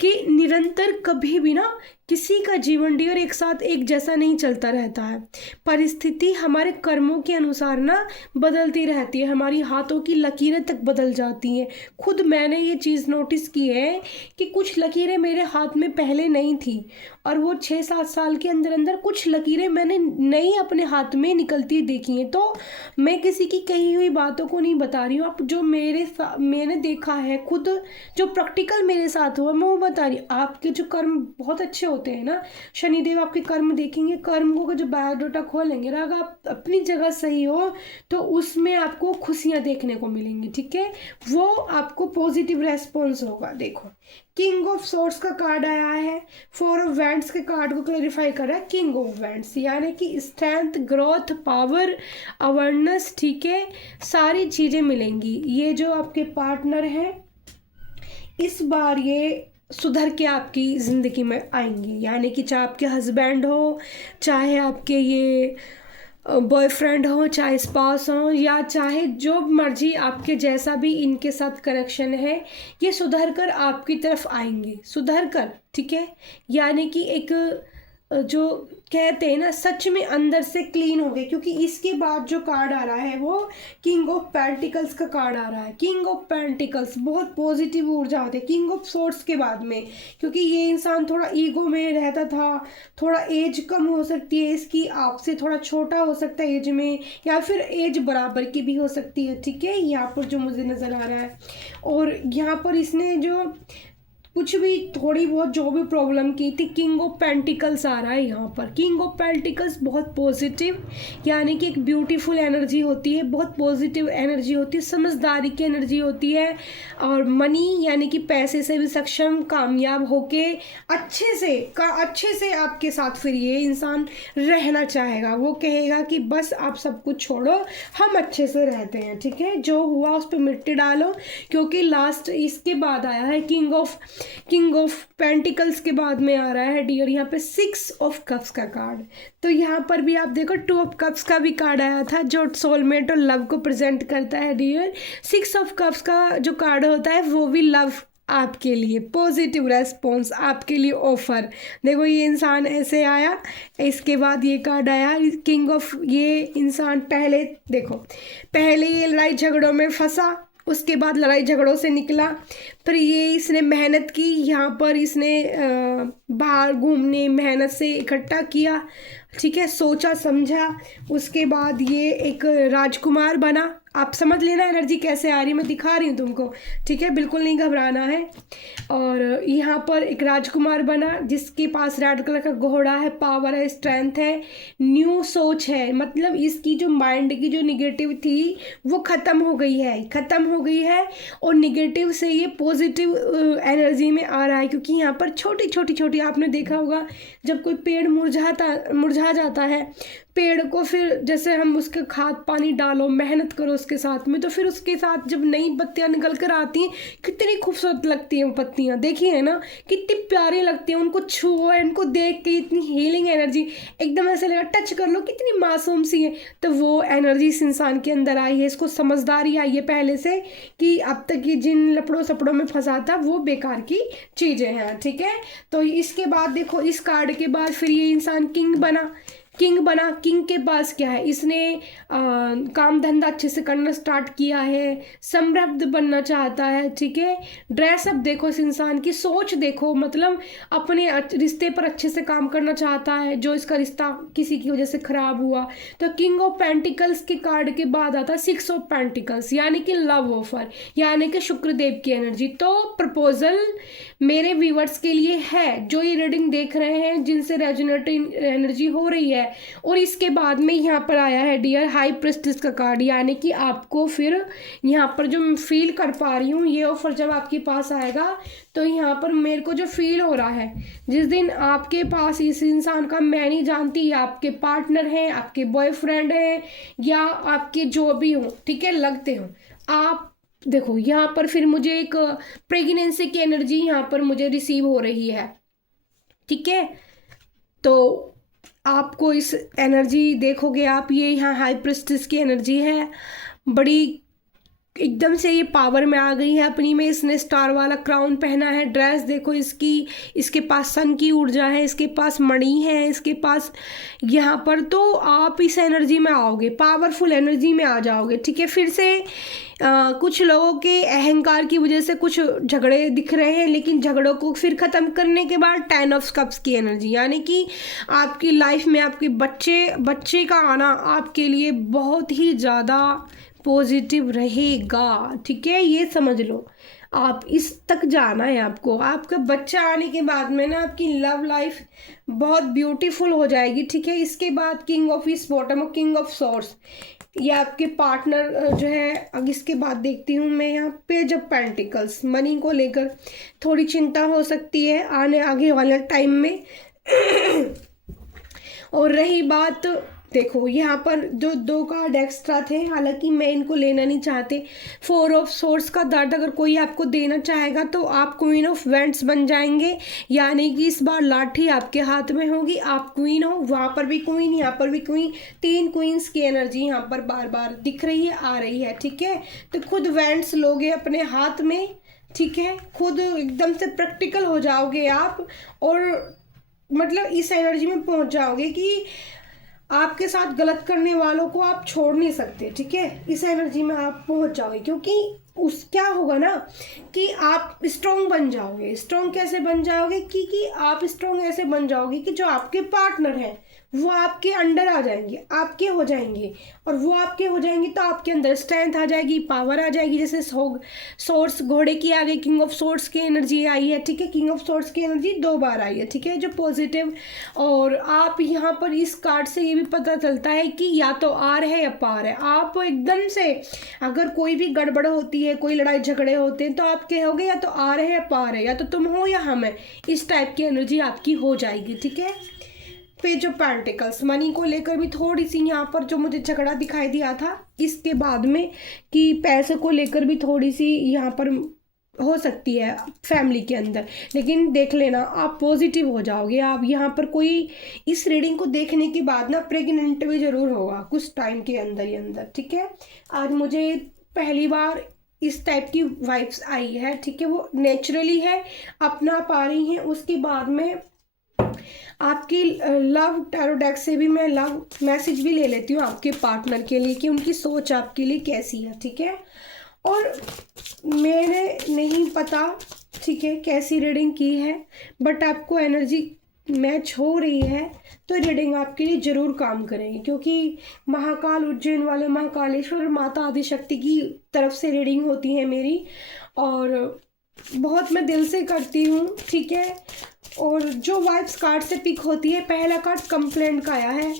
कि निरंतर कभी भी ना किसी का जीवन डियर एक साथ एक जैसा नहीं चलता रहता है। परिस्थिति हमारे कर्मों के अनुसार ना बदलती रहती है, हमारी हाथों की लकीरें तक बदल जाती हैं। खुद मैंने ये चीज़ नोटिस की है कि कुछ लकीरें मेरे हाथ में पहले नहीं थी, और वो 6-7 साल के अंदर अंदर कुछ लकीरें मैंने नई अपने हाथ में निकलती देखी हैं। तो मैं किसी की कही हुई बातों को नहीं बता रही हूँ, आप जो मैंने देखा है खुद, जो प्रैक्टिकल मेरे साथ हुआ मैं वो बता रही हूँ। आपके जो कर्म बहुत अच्छे होते हैं ना, शनिदेव आपके कर्म देखेंगे, कर्म को जो बायोडाटा खोलेंगे ना, अगर आप अपनी जगह सही हो तो उसमें आपको खुशियाँ देखने को मिलेंगी, ठीक है, वो आपको पॉजिटिव रेस्पॉन्स होगा। देखो किंग ऑफ सोर्ट्स का कार्ड आया है, 4 ऑफ वैंड्स के कार्ड को क्लैरिफाई कर रहा है किंग ऑफ वैंड्स, यानी कि स्ट्रेंथ, ग्रोथ, पावर, अवेयरनेस, ठीक है, सारी चीज़ें मिलेंगी। ये जो आपके पार्टनर हैं इस बार ये सुधर के आपकी ज़िंदगी में आएंगे, यानी कि चाहे आपके हस्बैंड हो, चाहे आपके ये बॉयफ्रेंड हो, चाहे स्पाउस हो, या चाहे जो मर्जी आपके जैसा भी इनके साथ कनेक्शन है, ये सुधर कर आपकी तरफ आएंगे, सुधर कर, ठीक है। यानी कि एक जो कहते हैं ना सच में अंदर से क्लीन हो गए। क्योंकि इसके बाद जो कार्ड आ रहा है वो किंग ऑफ पेंटिकल्स का कार्ड आ रहा है। किंग ऑफ पेंटिकल्स बहुत पॉजिटिव ऊर्जा होती है किंग ऑफ सोर्ट्स के बाद में, क्योंकि ये इंसान थोड़ा ईगो में रहता था, थोड़ा एज कम हो सकती है इसकी, आपसे थोड़ा छोटा हो सकता है एज में, या फिर एज बराबर की भी हो सकती है, ठीक है, यहाँ पर जो मुझे नज़र आ रहा है। और यहाँ पर इसने जो कुछ भी थोड़ी बहुत जो भी प्रॉब्लम की थी, किंग ऑफ पेंटिकल्स आ रहा है यहाँ पर। किंग ऑफ पेंटिकल्स बहुत पॉजिटिव, यानी कि एक ब्यूटीफुल एनर्जी होती है, बहुत पॉजिटिव एनर्जी होती है, समझदारी की एनर्जी होती है। और मनी यानी कि पैसे से भी सक्षम, कामयाब होके अच्छे से आपके साथ फिर ये इंसान रहना चाहेगा। वो कहेगा कि बस आप सब कुछ छोड़ो, हम अच्छे से रहते हैं, ठीक है, जो हुआ उस पर मिट्टी डालो। क्योंकि लास्ट इसके बाद आया है किंग ऑफ पेंटिकल्स के बाद में आ रहा है डियर यहाँ पे 6 ऑफ कप्स का कार्ड। तो यहाँ पर भी आप देखो 2 ऑफ कप्स का भी कार्ड आया था जो सोलमेट और लव को प्रेजेंट करता है डियर। 6 ऑफ कप्स का जो कार्ड होता है वो भी लव आपके लिए, पॉजिटिव रेस्पॉन्स आपके लिए, ऑफर। देखो ये इंसान ऐसे आया, इसके बाद ये कार्ड आया किंग ऑफ, ये इंसान पहले ये लड़ाई झगड़ों में फंसा, उसके बाद लड़ाई झगड़ों से निकला, फिर ये इसने मेहनत की, यहाँ पर इसने बाहर घूमने मेहनत से इकट्ठा किया, ठीक है, सोचा समझा, उसके बाद ये एक राजकुमार बना, आप समझ लेना एनर्जी कैसे आ रही है, मैं दिखा रही हूँ तुमको, ठीक है, बिल्कुल नहीं घबराना है। और यहाँ पर एक राजकुमार बना जिसके पास रेड कलर का घोड़ा है, पावर है, स्ट्रेंथ है, न्यू सोच है, मतलब इसकी जो माइंड की जो निगेटिव थी वो ख़त्म हो गई है, ख़त्म हो गई है, और निगेटिव से ये पॉजिटिव एनर्जी में आ रहा है। क्योंकि यहाँ पर छोटी छोटी छोटी, आपने देखा होगा जब कोई पेड़ मुरझा जाता है, पेड़ को फिर जैसे हम उसके खाद पानी डालो, मेहनत करो उसके साथ में, तो फिर उसके साथ जब नई पत्तियां निकल कर आती हैं कितनी खूबसूरत लगती हैं वो पत्तियां, देखिए है ना, कितनी प्यारी लगती हैं, उनको छुओ, इनको देख के इतनी हीलिंग एनर्जी, एकदम ऐसे लगा टच कर लो कितनी मासूम सी है। तो वो एनर्जी इस इंसान के अंदर आई है, इसको समझदारी आई है पहले से कि अब तक ये जिन लपड़ों सपड़ों में फंसा था वो बेकार की चीज़ें हैं, ठीक है। तो इसके बाद देखो, इस कार्ड के बाद फिर ये इंसान किंग बना। किंग के पास क्या है, इसने काम धंधा अच्छे से करना स्टार्ट किया है, समृद्ध बनना चाहता है, ठीक है। ड्रेसअप देखो, इस इंसान की सोच देखो, मतलब अपने रिश्ते पर अच्छे से काम करना चाहता है, जो इसका रिश्ता किसी की वजह से खराब हुआ। तो किंग ऑफ पेंटिकल्स के कार्ड के बाद आता 6 ऑफ पेंटिकल्स, यानी कि लव ऑफर, यानी कि शुक्रदेव की एनर्जी। तो प्रपोजल मेरे व्यूवर्स के लिए है जो ये रीडिंग देख रहे हैं, जिनसे रेजोनेटिंग एनर्जी हो रही है। और इसके बाद में यहाँ पर आया है डियर हाई प्रेस्टिज का कार्ड, यानी कि आपको फिर यहाँ पर जो मैं फील कर पा रही हूँ, ये ऑफर जब आपके पास आएगा तो यहाँ पर मेरे को जो फील हो रहा है, जिस दिन आपके पास इस इंसान का मैं नहीं जानती, आपके पार्टनर हैं, आपके बॉयफ्रेंड हैं, या आपके जो भी हो, ठीक है, लगते हो आप, देखो यहाँ पर फिर मुझे एक प्रेगनेंसी की एनर्जी यहाँ पर मुझे रिसीव हो रही है, ठीक है। तो आपको इस एनर्जी देखोगे आप, ये यहाँ हाई प्रेस्टिस की एनर्जी है, बड़ी एकदम से ये पावर में आ गई है अपनी में। इसने स्टार वाला क्राउन पहना है, ड्रेस देखो इसकी, इसके पास सन की ऊर्जा है, इसके पास मणि है, इसके पास यहाँ पर, तो आप इस एनर्जी में आओगे, पावरफुल एनर्जी में आ जाओगे, ठीक है। फिर से कुछ लोगों के अहंकार की वजह से कुछ झगड़े दिख रहे हैं, लेकिन झगड़ों को फिर ख़त्म करने के बाद 10 ऑफ कप्स की एनर्जी, यानी कि आपकी लाइफ में आपके बच्चे का आना आपके लिए बहुत ही ज़्यादा पॉजिटिव रहेगा, ठीक है, ये समझ लो। आप इस तक जाना है आपको, आपका बच्चा आने के बाद में ना आपकी लव लाइफ बहुत ब्यूटीफुल हो जाएगी, ठीक है। इसके बाद किंग ऑफ इस बॉटम और किंग ऑफ सॉर्ड्स, ये आपके पार्टनर जो है। अब इसके बाद देखती हूँ मैं यहाँ पेज ऑफ पेंटिकल्स, मनी को लेकर थोड़ी चिंता हो सकती है आगे वाले टाइम में। और रही बात, देखो यहाँ पर जो 2 कार्ड एक्स्ट्रा थे, हालांकि मैं इनको लेना नहीं चाहते। 4 ऑफ सोर्स का दर्द अगर कोई आपको देना चाहेगा तो आप क्वीन ऑफ वेंट्स बन जाएंगे, यानी कि इस बार लाठी आपके हाथ में होगी, आप क्वीन हो, वहाँ पर भी क्वीन, यहाँ पर भी क्वीन, 3 क्वींस की एनर्जी यहाँ पर बार बार दिख रही है, आ रही है, ठीक है। तो खुद वेंट्स लोगे अपने हाथ में, ठीक है, खुद एकदम से प्रैक्टिकल हो जाओगे आप, और मतलब इस एनर्जी में पहुँच जाओगे कि आपके साथ गलत करने वालों को आप छोड़ नहीं सकते, ठीक है। इस एनर्जी में आप पहुंच जाओगे, क्योंकि उस क्या होगा ना कि आप स्ट्रॉन्ग बन जाओगे। स्ट्रॉन्ग कैसे बन जाओगे कि आप स्ट्रॉन्ग ऐसे बन जाओगे कि जो आपके पार्टनर हैं वो आपके अंडर आ जाएंगे, आपके हो जाएंगे, और वो आपके हो जाएंगे तो आपके अंदर स्ट्रेंथ आ जाएगी, पावर आ जाएगी। जैसे सोर्स घोड़े की आ गई, किंग ऑफ सोर्स की एनर्जी आई है, ठीक है, किंग ऑफ सोर्स की एनर्जी 2 बार आई है, ठीक है, जो पॉजिटिव। और आप यहाँ पर इस कार्ड से ये भी पता चलता है कि या तो आर है या पार है। आप एकदम से अगर कोई भी गड़बड़ होती है, कोई लड़ाई झगड़े होते हैं, तो आप कहोगे या तो आर है या पार है, या तो तुम हो या हम है, इस टाइप की एनर्जी आपकी हो जाएगी, ठीक है। पेज ऑफ पेंटिकल्स, मनी को लेकर भी थोड़ी सी यहाँ पर जो मुझे झगड़ा दिखाई दिया था इसके बाद में, कि पैसे को लेकर भी थोड़ी सी यहाँ पर हो सकती है फैमिली के अंदर, लेकिन देख लेना आप पॉजिटिव हो जाओगे। आप यहाँ पर कोई इस रीडिंग को देखने के बाद ना प्रेग्नेंट भी जरूर होगा कुछ टाइम के अंदर ही अंदर, ठीक है। आज मुझे पहली बार इस टाइप की वाइब्स आई है, ठीक है, वो नेचुरली है, अपना पा रही हैं। उसके बाद में आपकी लव टैरो डेक से भी मैं लव मैसेज भी ले लेती हूँ आपके पार्टनर के लिए कि उनकी सोच आपके लिए कैसी है, ठीक है। और मैंने नहीं पता, ठीक है, कैसी रीडिंग की है, बट आपको एनर्जी मैच हो रही है तो रीडिंग आपके लिए ज़रूर काम करेगी, क्योंकि महाकाल उज्जैन वाले महाकालेश्वर माता आदिशक्ति की तरफ से रीडिंग होती है मेरी, और बहुत मैं दिल से करती हूँ, ठीक है। और जो वाइब्स कार्ड से पिक होती है, पहला कार्ड कंप्लेंट का आया है,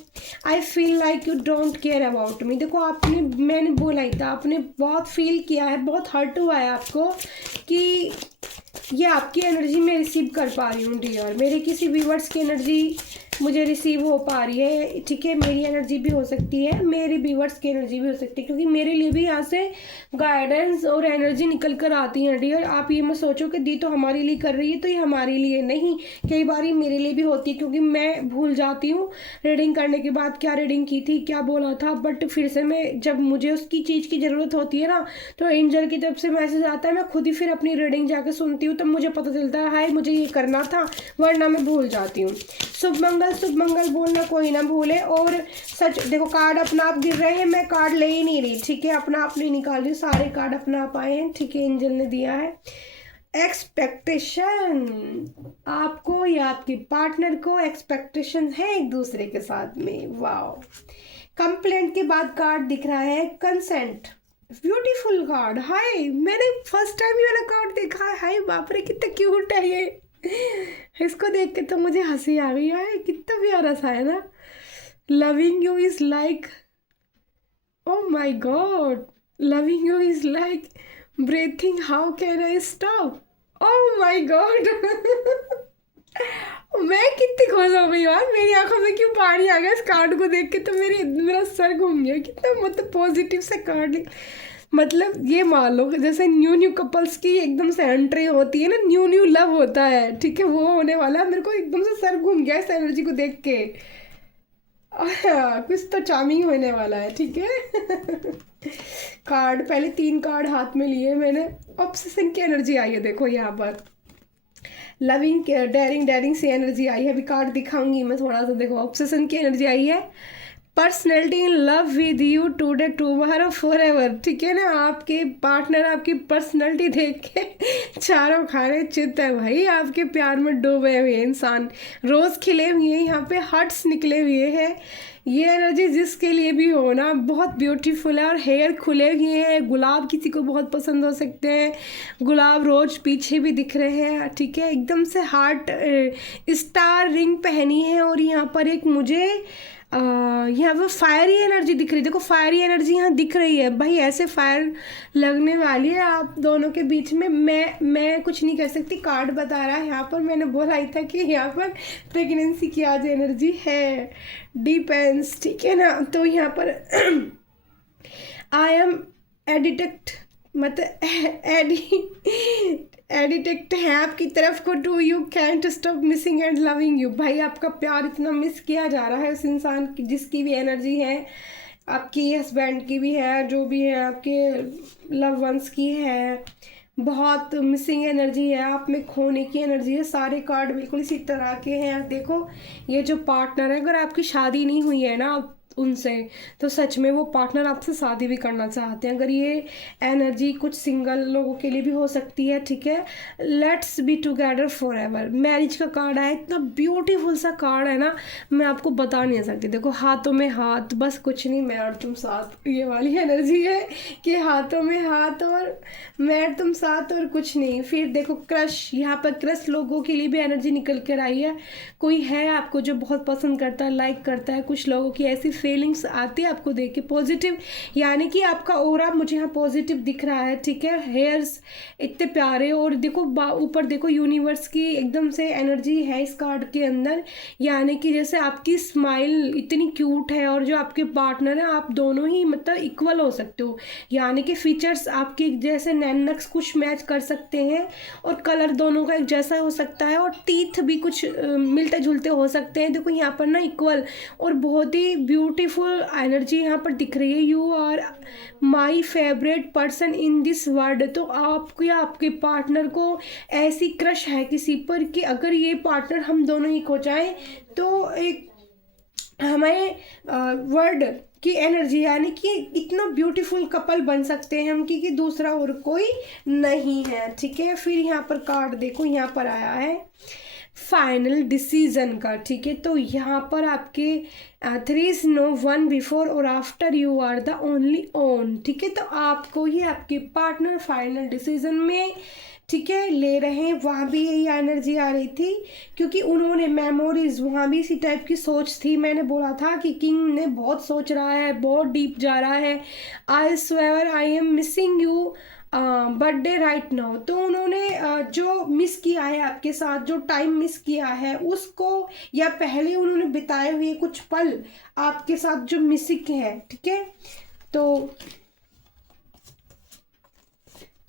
I feel like you don't care about me. देखो आपने, मैंने बोला ही था, आपने बहुत फील किया है, बहुत हर्ट हुआ है आपको कि ये आपकी एनर्जी मैं रिसीव कर पा रही हूँ डियर। मेरे किसी व्यूअर्स की एनर्जी मुझे रिसीव हो पा रही है, ठीक है। मेरी एनर्जी भी हो सकती है, मेरे व्यूअर्स की एनर्जी भी हो सकती है, क्योंकि मेरे लिए भी यहाँ से गाइडेंस और एनर्जी निकल कर आती है डियर। आप ये मत सोचो कि दी तो हमारे लिए कर रही है तो ये हमारे लिए नहीं, कई बार ये मेरे लिए भी होती है, क्योंकि मैं भूल जाती हूँ रीडिंग करने के बाद क्या रीडिंग की थी, क्या बोला था, बट फिर से मैं, जब मुझे उसकी चीज़ की ज़रूरत होती है ना, तो एंजल की तरफ से मैसेज आता है, मैं खुद ही फिर अपनी रीडिंग जाकर सुनती हूँ, तब मुझे पता चलता है हाय मुझे ये करना था, वरना मैं भूल जाती हूँ। शुभ मंगल बोलना कोई ना भूले। और सच देखो, कार्ड अपना आप गिर रहे हैं, मैं कार्ड ले ही नहीं रही, ठीक है, अपना आप नहीं निकाल रही, सारे कार्ड अपना आप आए हैं, ठीक है, एंजल ने दिया है। एक्सपेक्टेशन, आपको या आपके पार्टनर को एक्सपेक्टेशन है एक दूसरे के साथ में, वाओ। कंप्लेंट के बाद कार्ड दिख रहा है कंसेंट, ब्यूटीफुल कार्ड। हाय, मैंने फर्स्ट टाइम ये वाला कार्ड देखा है, हाय बाप रे कितना क्यूट है ये। इसको देख के तो मुझे हंसी आ गई है, कितना प्यारा सा है ना। Loving you is like, O my God, loving you is like breathing, how can I stop, O my God. मैं कितनी खुश हो गई यार, मेरी आंखों में क्यों पानी आ गया इस कार्ड को देख के, तो मेरा सर घूम गया। कितना मतलब पॉजिटिव सा कार्ड, मतलब ये मान लो जैसे न्यू कपल्स की एकदम से एंट्री होती है ना, न्यू लव होता है, ठीक है, वो होने वाला है। मेरे को एकदम से सर घूम गया इस एनर्जी को देख के। कुछ तो चार्मिंग होने वाला है, ठीक है। कार्ड, पहले 3 कार्ड हाथ में लिए मैंने, ऑब्सेशन की एनर्जी आई है, देखो यहाँ पर लविंग डेयरिंग से एनर्जी आई है। अभी कार्ड दिखाऊंगी मैं थोड़ा सा, देखो ऑब्सेशन की एनर्जी आई है। Personality in love with you today tomorrow forever, ठीक है ना। आपके पार्टनर आपकी पर्सनैलिटी देख के चारों खाने चित है भाई, आपके प्यार में डूबे हुए इंसान, रोज़ खिले हुए हैं, यहाँ पे हर्ट्स निकले हुए हैं। ये एनर्जी जिसके लिए भी हो ना, बहुत ब्यूटीफुल है। और हेयर खुले हुए हैं, गुलाब किसी को बहुत पसंद हो सकते हैं, गुलाब रोज पीछे भी दिख रहे हैं, ठीक है। एकदम से हार्ट स्टार रिंग पहनी है, और यहाँ पर एक मुझे यहाँ पर फायरी एनर्जी दिख रही है। देखो फायरी एनर्जी यहाँ दिख रही है भाई, ऐसे फायर लगने वाली है आप दोनों के बीच में। मैं कुछ नहीं कर सकती, कार्ड बता रहा है यहाँ पर। मैंने बोला ही था कि यहाँ पर प्रेगनेंसी की आज एनर्जी है, डिपेंस, ठीक है ना। तो यहाँ पर आई एम एडिटेक्ट, मतलब एडिटेक्ट है आपकी तरफ को, to you can't stop missing and loving you. भाई आपका प्यार इतना मिस किया जा रहा है उस इंसान की, जिसकी भी एनर्जी है, आपकी हस्बैंड की भी है, जो भी है आपके लव वंस की है, बहुत मिसिंग एनर्जी है, आप में खोने की एनर्जी है। सारे कार्ड बिल्कुल इसी तरह के हैं। देखो ये जो पार्टनर है, अगर आपकी शादी नहीं हुई है ना उनसे, तो सच में वो पार्टनर आपसे शादी भी करना चाहते हैं। अगर ये एनर्जी कुछ सिंगल लोगों के लिए भी हो सकती है, ठीक है। Let's be together for ever, marriage का कार्ड है, इतना ब्यूटीफुल सा कार्ड है ना, मैं आपको बता नहीं सकती। देखो हाथों में हाथ, बस कुछ नहीं, मैं और तुम साथ, ये वाली एनर्जी है कि हाथों में हाथ और मैं तुम साथ और कुछ नहीं। फिर देखो क्रश, यहाँ पर क्रश लोगों के लिए भी एनर्जी निकल कर आई है। कोई है आपको जो बहुत पसंद करता है, लाइक करता है, कुछ लोगों की ऐसी फीलिंग्स आती है आपको देख के पॉजिटिव, यानी कि आपका ऑरा मुझे यहाँ पॉजिटिव दिख रहा है, ठीक है। हेयर्स इतने प्यारे, और देखो ऊपर देखो यूनिवर्स की एकदम से एनर्जी है इस कार्ड के अंदर, यानी कि जैसे आपकी स्माइल इतनी क्यूट है, और जो आपके पार्टनर है आप दोनों ही मतलब इक्वल हो सकते हो, यानी कि फीचर्स आपके जैसे नैनक्स कुछ मैच कर सकते हैं, और कलर दोनों का एक जैसा हो सकता है, और टीथ भी कुछ मिलते जुलते हो सकते हैं। देखो यहाँ पर ना इक्वल, और बहुत ही ब्यूटीफुल एनर्जी यहाँ पर दिख रही है। You are my favourite person in this world. तो आपको या आपके पार्टनर को ऐसी क्रश है किसी पर कि अगर ये पार्टनर हम दोनों ही खो जाएं, तो एक हमें वर्ड की एनर्जी, यानी कि इतना ब्यूटीफुल कपल बन सकते हैं हम कि दूसरा और कोई नहीं है, ठीक है। फिर यहाँ पर कार्ड देखो, यहाँ पर आया है फाइनल डिसीजन का, ठीक है। तो यहाँ पर आपके 3 नो 1 बिफोर और after you are the only one, ठीक है। तो आपको ही आपके पार्टनर फाइनल डिसीजन में, ठीक है, ले रहे हैं। वहाँ भी यही एनर्जी आ रही थी क्योंकि उन्होंने मेमोरीज, वहाँ भी इसी टाइप की सोच थी। मैंने बोला था कि किंग ने बहुत सोच रहा है, बहुत डीप जा रहा है। I swear I am missing you birthday right now. तो उन्होंने जो मिस किया है आपके साथ, जो टाइम मिस किया है उसको, या पहले उन्होंने बिताए हुए कुछ पल आपके साथ जो मिसिंग है, ठीक है। तो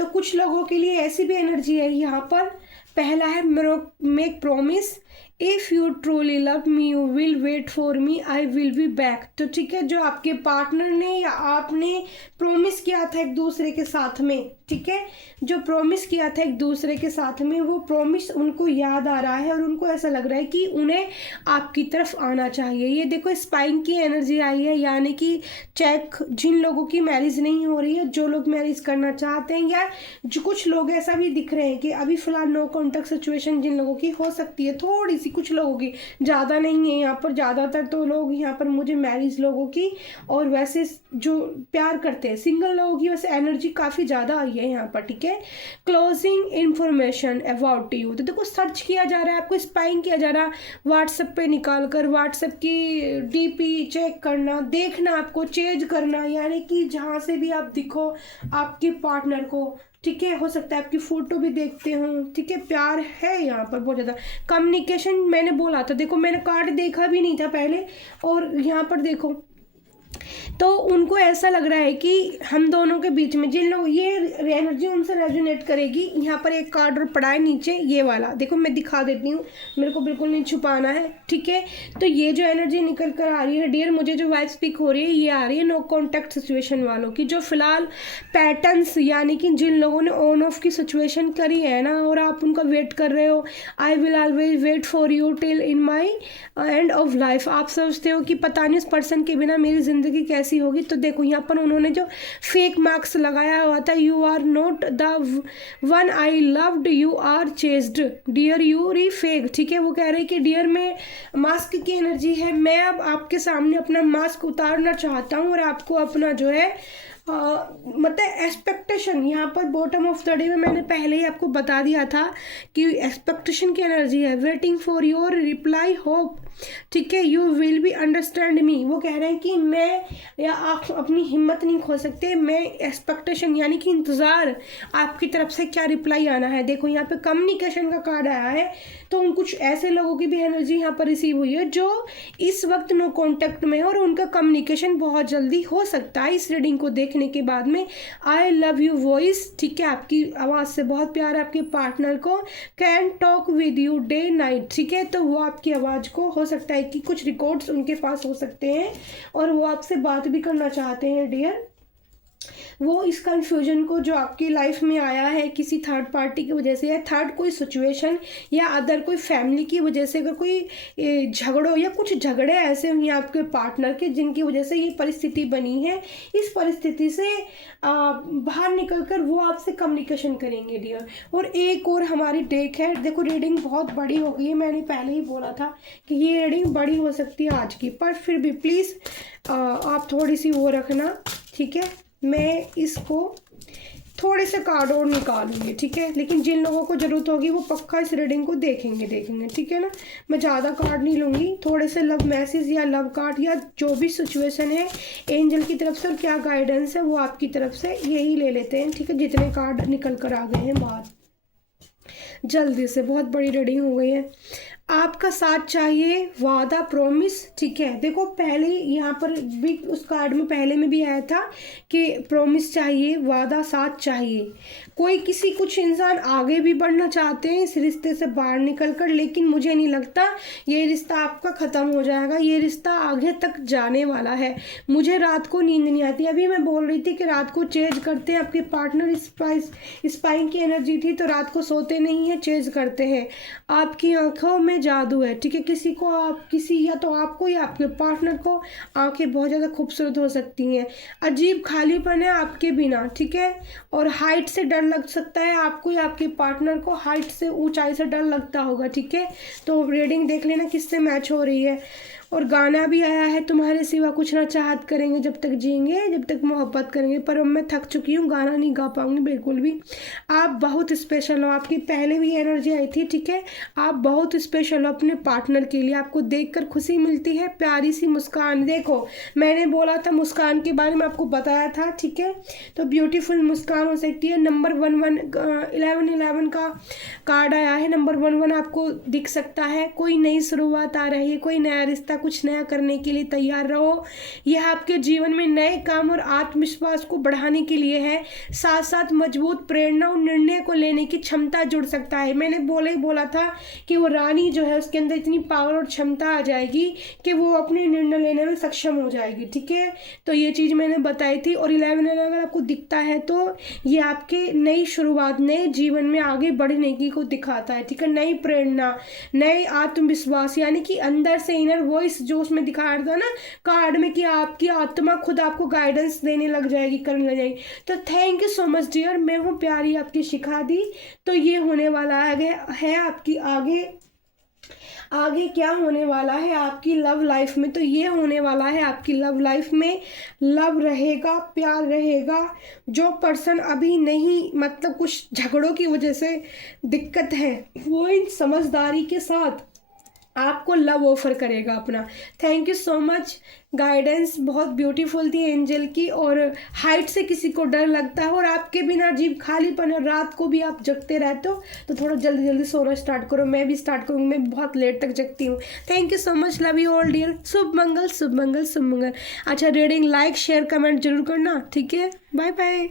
कुछ लोगों के लिए ऐसी भी एनर्जी है यहाँ पर। पहला है make promise, if you truly love me you will wait for me, I will be back. तो ठीक है, जो आपके पार्टनर ने या आपने प्रॉमिस किया था एक दूसरे के साथ में, ठीक है, जो प्रॉमिस किया था एक दूसरे के साथ में, वो प्रॉमिस उनको याद आ रहा है और उनको ऐसा लग रहा है कि उन्हें आपकी तरफ आना चाहिए। ये देखो स्पाइंग की एनर्जी आई है, यानी कि चेक जिन लोगों की मैरिज नहीं हो रही है, जो लोग मैरिज करना चाहते हैं, या जो कुछ लोग ऐसा भी दिख रहे हैं कि अभी फिलहाल नो कॉन्टेक्ट सिचुएशन जिन लोगों की हो सकती है, थोड़ी सी कुछ लोगों की, ज़्यादा नहीं है यहाँ पर। ज़्यादातर तो लोग यहाँ पर मुझे मैरिज लोगों की और वैसे जो प्यार करते हैं सिंगल लोगों की वैसे एनर्जी काफ़ी ज़्यादा आई है यहाँ पर, ठीक है। क्लोजिंग इंफॉर्मेशन अबाउट यू, तो देखो सर्च किया जा रहा है, आपको स्पाइंग किया जा रहा है, व्हाट्सएप पे निकाल कर व्हाट्सएप की डीपी चेक करना, देखना, आपको चेंज करना, यानी कि जहाँ से भी आप दिखो आपके पार्टनर को, ठीक है। हो सकता है आपकी फोटो भी देखते हो, ठीक है। प्यार है यहाँ पर बहुत ज़्यादा। कम्युनिकेशन मैंने बोला था, देखो मैंने कार्ड देखा भी नहीं था पहले, और यहाँ पर देखो तो उनको ऐसा लग रहा है कि हम दोनों के बीच में जिन लोग, ये एनर्जी उनसे रेजोनेट करेगी। यहाँ पर एक कार्ड और पड़ा है नीचे, ये वाला देखो, मैं दिखा देती हूँ, मेरे को बिल्कुल नहीं छुपाना है, ठीक है। तो ये जो एनर्जी निकल कर आ रही है डियर, मुझे जो वाइब स्पीक हो रही है, ये आ रही है नो कॉन्टैक्ट सिचुएशन वालों की, जो फिलहाल पैटर्न्स, यानी कि जिन लोगों ने ऑन ऑफ की सिचुएशन करी है ना, और आप उनका वेट कर रहे हो। I will always wait for you till in my end of life. आप सोचते हो कि पता नहीं उस पर्सन के बिना मेरी ज़िंदगी कैसी होगी। तो देखो यहाँ पर उन्होंने जो फेक मार्क्स लगाया हुआ था, you are not the one I loved, you are chased dear, you are fake, ठीक है। वो कह रहे हैं कि डियर में मास्क की एनर्जी है, मैं अब आपके सामने अपना मास्क उतारना चाहता हूँ और आपको अपना जो है मतलब एक्सपेक्टेशन, यहाँ पर बॉटम ऑफ द डे में मैंने पहले ही आपको बता दिया था कि एक्सपेक्टेशन की एनर्जी है। Waiting for your reply hope, ठीक है, you will be understand me. वो कह रहे हैं कि मैं, या आप अपनी हिम्मत नहीं खो सकते, मैं एक्सपेक्टेशन यानी कि इंतज़ार, आपकी तरफ से क्या रिप्लाई आना है। देखो यहाँ पे कम्युनिकेशन का कार्ड आया है, तो उन कुछ ऐसे लोगों की भी एनर्जी यहाँ पर रिसीव हुई है जो इस वक्त नो कॉन्टेक्ट में है और उनका कम्युनिकेशन बहुत जल्दी हो सकता है इस रीडिंग को देखने के बाद में। आई लव यू वॉइस, ठीक है, आपकी आवाज़ से बहुत प्यार है आपके पार्टनर को। Can talk with you day night, ठीक है, तो वो आपकी आवाज़ को, हो सकता है कि कुछ रिकॉर्ड्स उनके पास हो सकते हैं और वो आपसे बात भी करना चाहते हैं डियर। वो इस कंफ्यूजन को जो आपकी लाइफ में आया है किसी थर्ड पार्टी की वजह से, या थर्ड कोई सिचुएशन या अदर कोई फैमिली की वजह से, अगर कोई झगड़ो या कुछ झगड़े ऐसे हुए आपके पार्टनर के जिनकी वजह से ये परिस्थिति बनी है, इस परिस्थिति से बाहर निकलकर वो आपसे कम्युनिकेशन करेंगे डियर। और एक और हमारी डेक है, देखो रीडिंग बहुत बड़ी हो गई है, मैंने पहले ही बोला था कि ये रीडिंग बड़ी हो सकती है आज की, पर फिर भी प्लीज़ आप थोड़ी सी वो रखना, ठीक है। मैं इसको थोड़े से कार्ड और निकालूंगी, ठीक है, लेकिन जिन लोगों को ज़रूरत होगी वो पक्का इस रीडिंग को देखेंगे, ठीक है ना। मैं ज़्यादा कार्ड नहीं लूँगी, थोड़े से लव मैसेज या लव कार्ड या जो भी सिचुएशन है एंजल की तरफ से और क्या गाइडेंस है वो आपकी तरफ से, यही ले लेते हैं, ठीक है। जितने कार्ड निकल कर आ गए हैं बाहर जल्दी से, बहुत बड़ी रीडिंग हो गई है। आपका साथ चाहिए, वादा, प्रॉमिस, ठीक है। देखो पहले यहाँ पर भी उस कार्ड में पहले में भी आया था कि प्रॉमिस चाहिए, वादा, साथ चाहिए। कोई किसी कुछ इंसान आगे भी बढ़ना चाहते हैं इस रिश्ते से बाहर निकलकर, लेकिन मुझे नहीं लगता ये रिश्ता आपका ख़त्म हो जाएगा, ये रिश्ता आगे तक जाने वाला है। मुझे रात को नींद नहीं आती, अभी मैं बोल रही थी कि रात को चेंज करते हैं, आपके पार्टनर स्पाइन की एनर्जी थी, तो रात को सोते नहीं है, चेंज करते हैं। आपकी आंखों में जादू है, ठीक है। किसी को आप, किसी या तो आपको या आपके पार्टनर को आंखें बहुत ज़्यादा खूबसूरत हो सकती हैं। अजीब खालीपन है आपके बिना, ठीक है। और हाइट से डर लग सकता है आपको या आपके पार्टनर को, हाइट से, ऊंचाई से डर लगता होगा, ठीक है। तो रीडिंग देख लेना किससे मैच हो रही है। और गाना भी आया है, तुम्हारे सिवा कुछ ना चाहत करेंगे, जब तक जिएंगे जब तक मोहब्बत करेंगे। पर अब मैं थक चुकी हूँ, गाना नहीं गा पाऊंगी बिल्कुल भी। आप बहुत स्पेशल हो, आपकी पहले भी एनर्जी आई थी, ठीक है। आप बहुत स्पेशल हो अपने पार्टनर के लिए, आपको देखकर खुशी मिलती है, प्यारी सी मुस्कान। देखो मैंने बोला था मुस्कान के बारे में, आपको बताया था, ठीक है। तो ब्यूटीफुल मुस्कान हो सकती है। नंबर 11 का कार्ड आया है। नंबर 11 आपको दिख सकता है। कोई नई शुरुआत आ रही है, कोई नया रिश्ता, कुछ नया करने के लिए तैयार रहो। यह आपके जीवन में नए काम और आत्मविश्वास को बढ़ाने के लिए है। साथ साथ मजबूत प्रेरणा और निर्णय को लेने की क्षमता जुड़ सकता है। मैंने बोला था कि वो रानी जो है उसके अंदर इतनी पावर और क्षमता आ जाएगी कि वो अपने निर्णय लेने में सक्षम हो जाएगी, ठीक है। तो ये चीज़ मैंने बताई थी। और 11 अगर आपको दिखता है तो ये आपके नई शुरुआत, नए जीवन में आगे बढ़ने की को दिखाता है, ठीक है। नई प्रेरणा, नए आत्मविश्वास, यानी कि अंदर से इनर वॉइस जो उसमें दिखाया था ना कार्ड में, कि आपकी आत्मा खुद आपको गाइडेंस देने लग जाएगी, करने लग जाएगी। तो thank you so much dear, मैं हूँ प्यारी आपकी शिखा दी। तो ये होने वाला है आपकी आगे क्या होने वाला है आपकी लव लाइफ में। तो ये होने वाला है आपकी लव लाइफ में, लव रहेगा, प्यार रहेगा। जो पर्सन अभी नहीं, मतलब कुछ झगड़ों की वजह से दिक्कत है, वो इन समझदारी के साथ आपको लव ऑफर करेगा अपना। Thank you so much. Guidance बहुत ब्यूटीफुल थी एंजल की। और हाइट से किसी को डर लगता है और आपके बिना जीव खालीपन है, रात को भी आप जगते रहते हो, तो थोड़ा जल्दी जल्दी सोना स्टार्ट करो। मैं भी स्टार्ट करूँगी, मैं बहुत लेट तक जगती हूँ। Thank you so much, love you all dear. शुभ मंगल, शुभ मंगल, शुभ मंगल। अच्छा, रीडिंग लाइक शेयर कमेंट जरूर करना, ठीक है। Bye bye.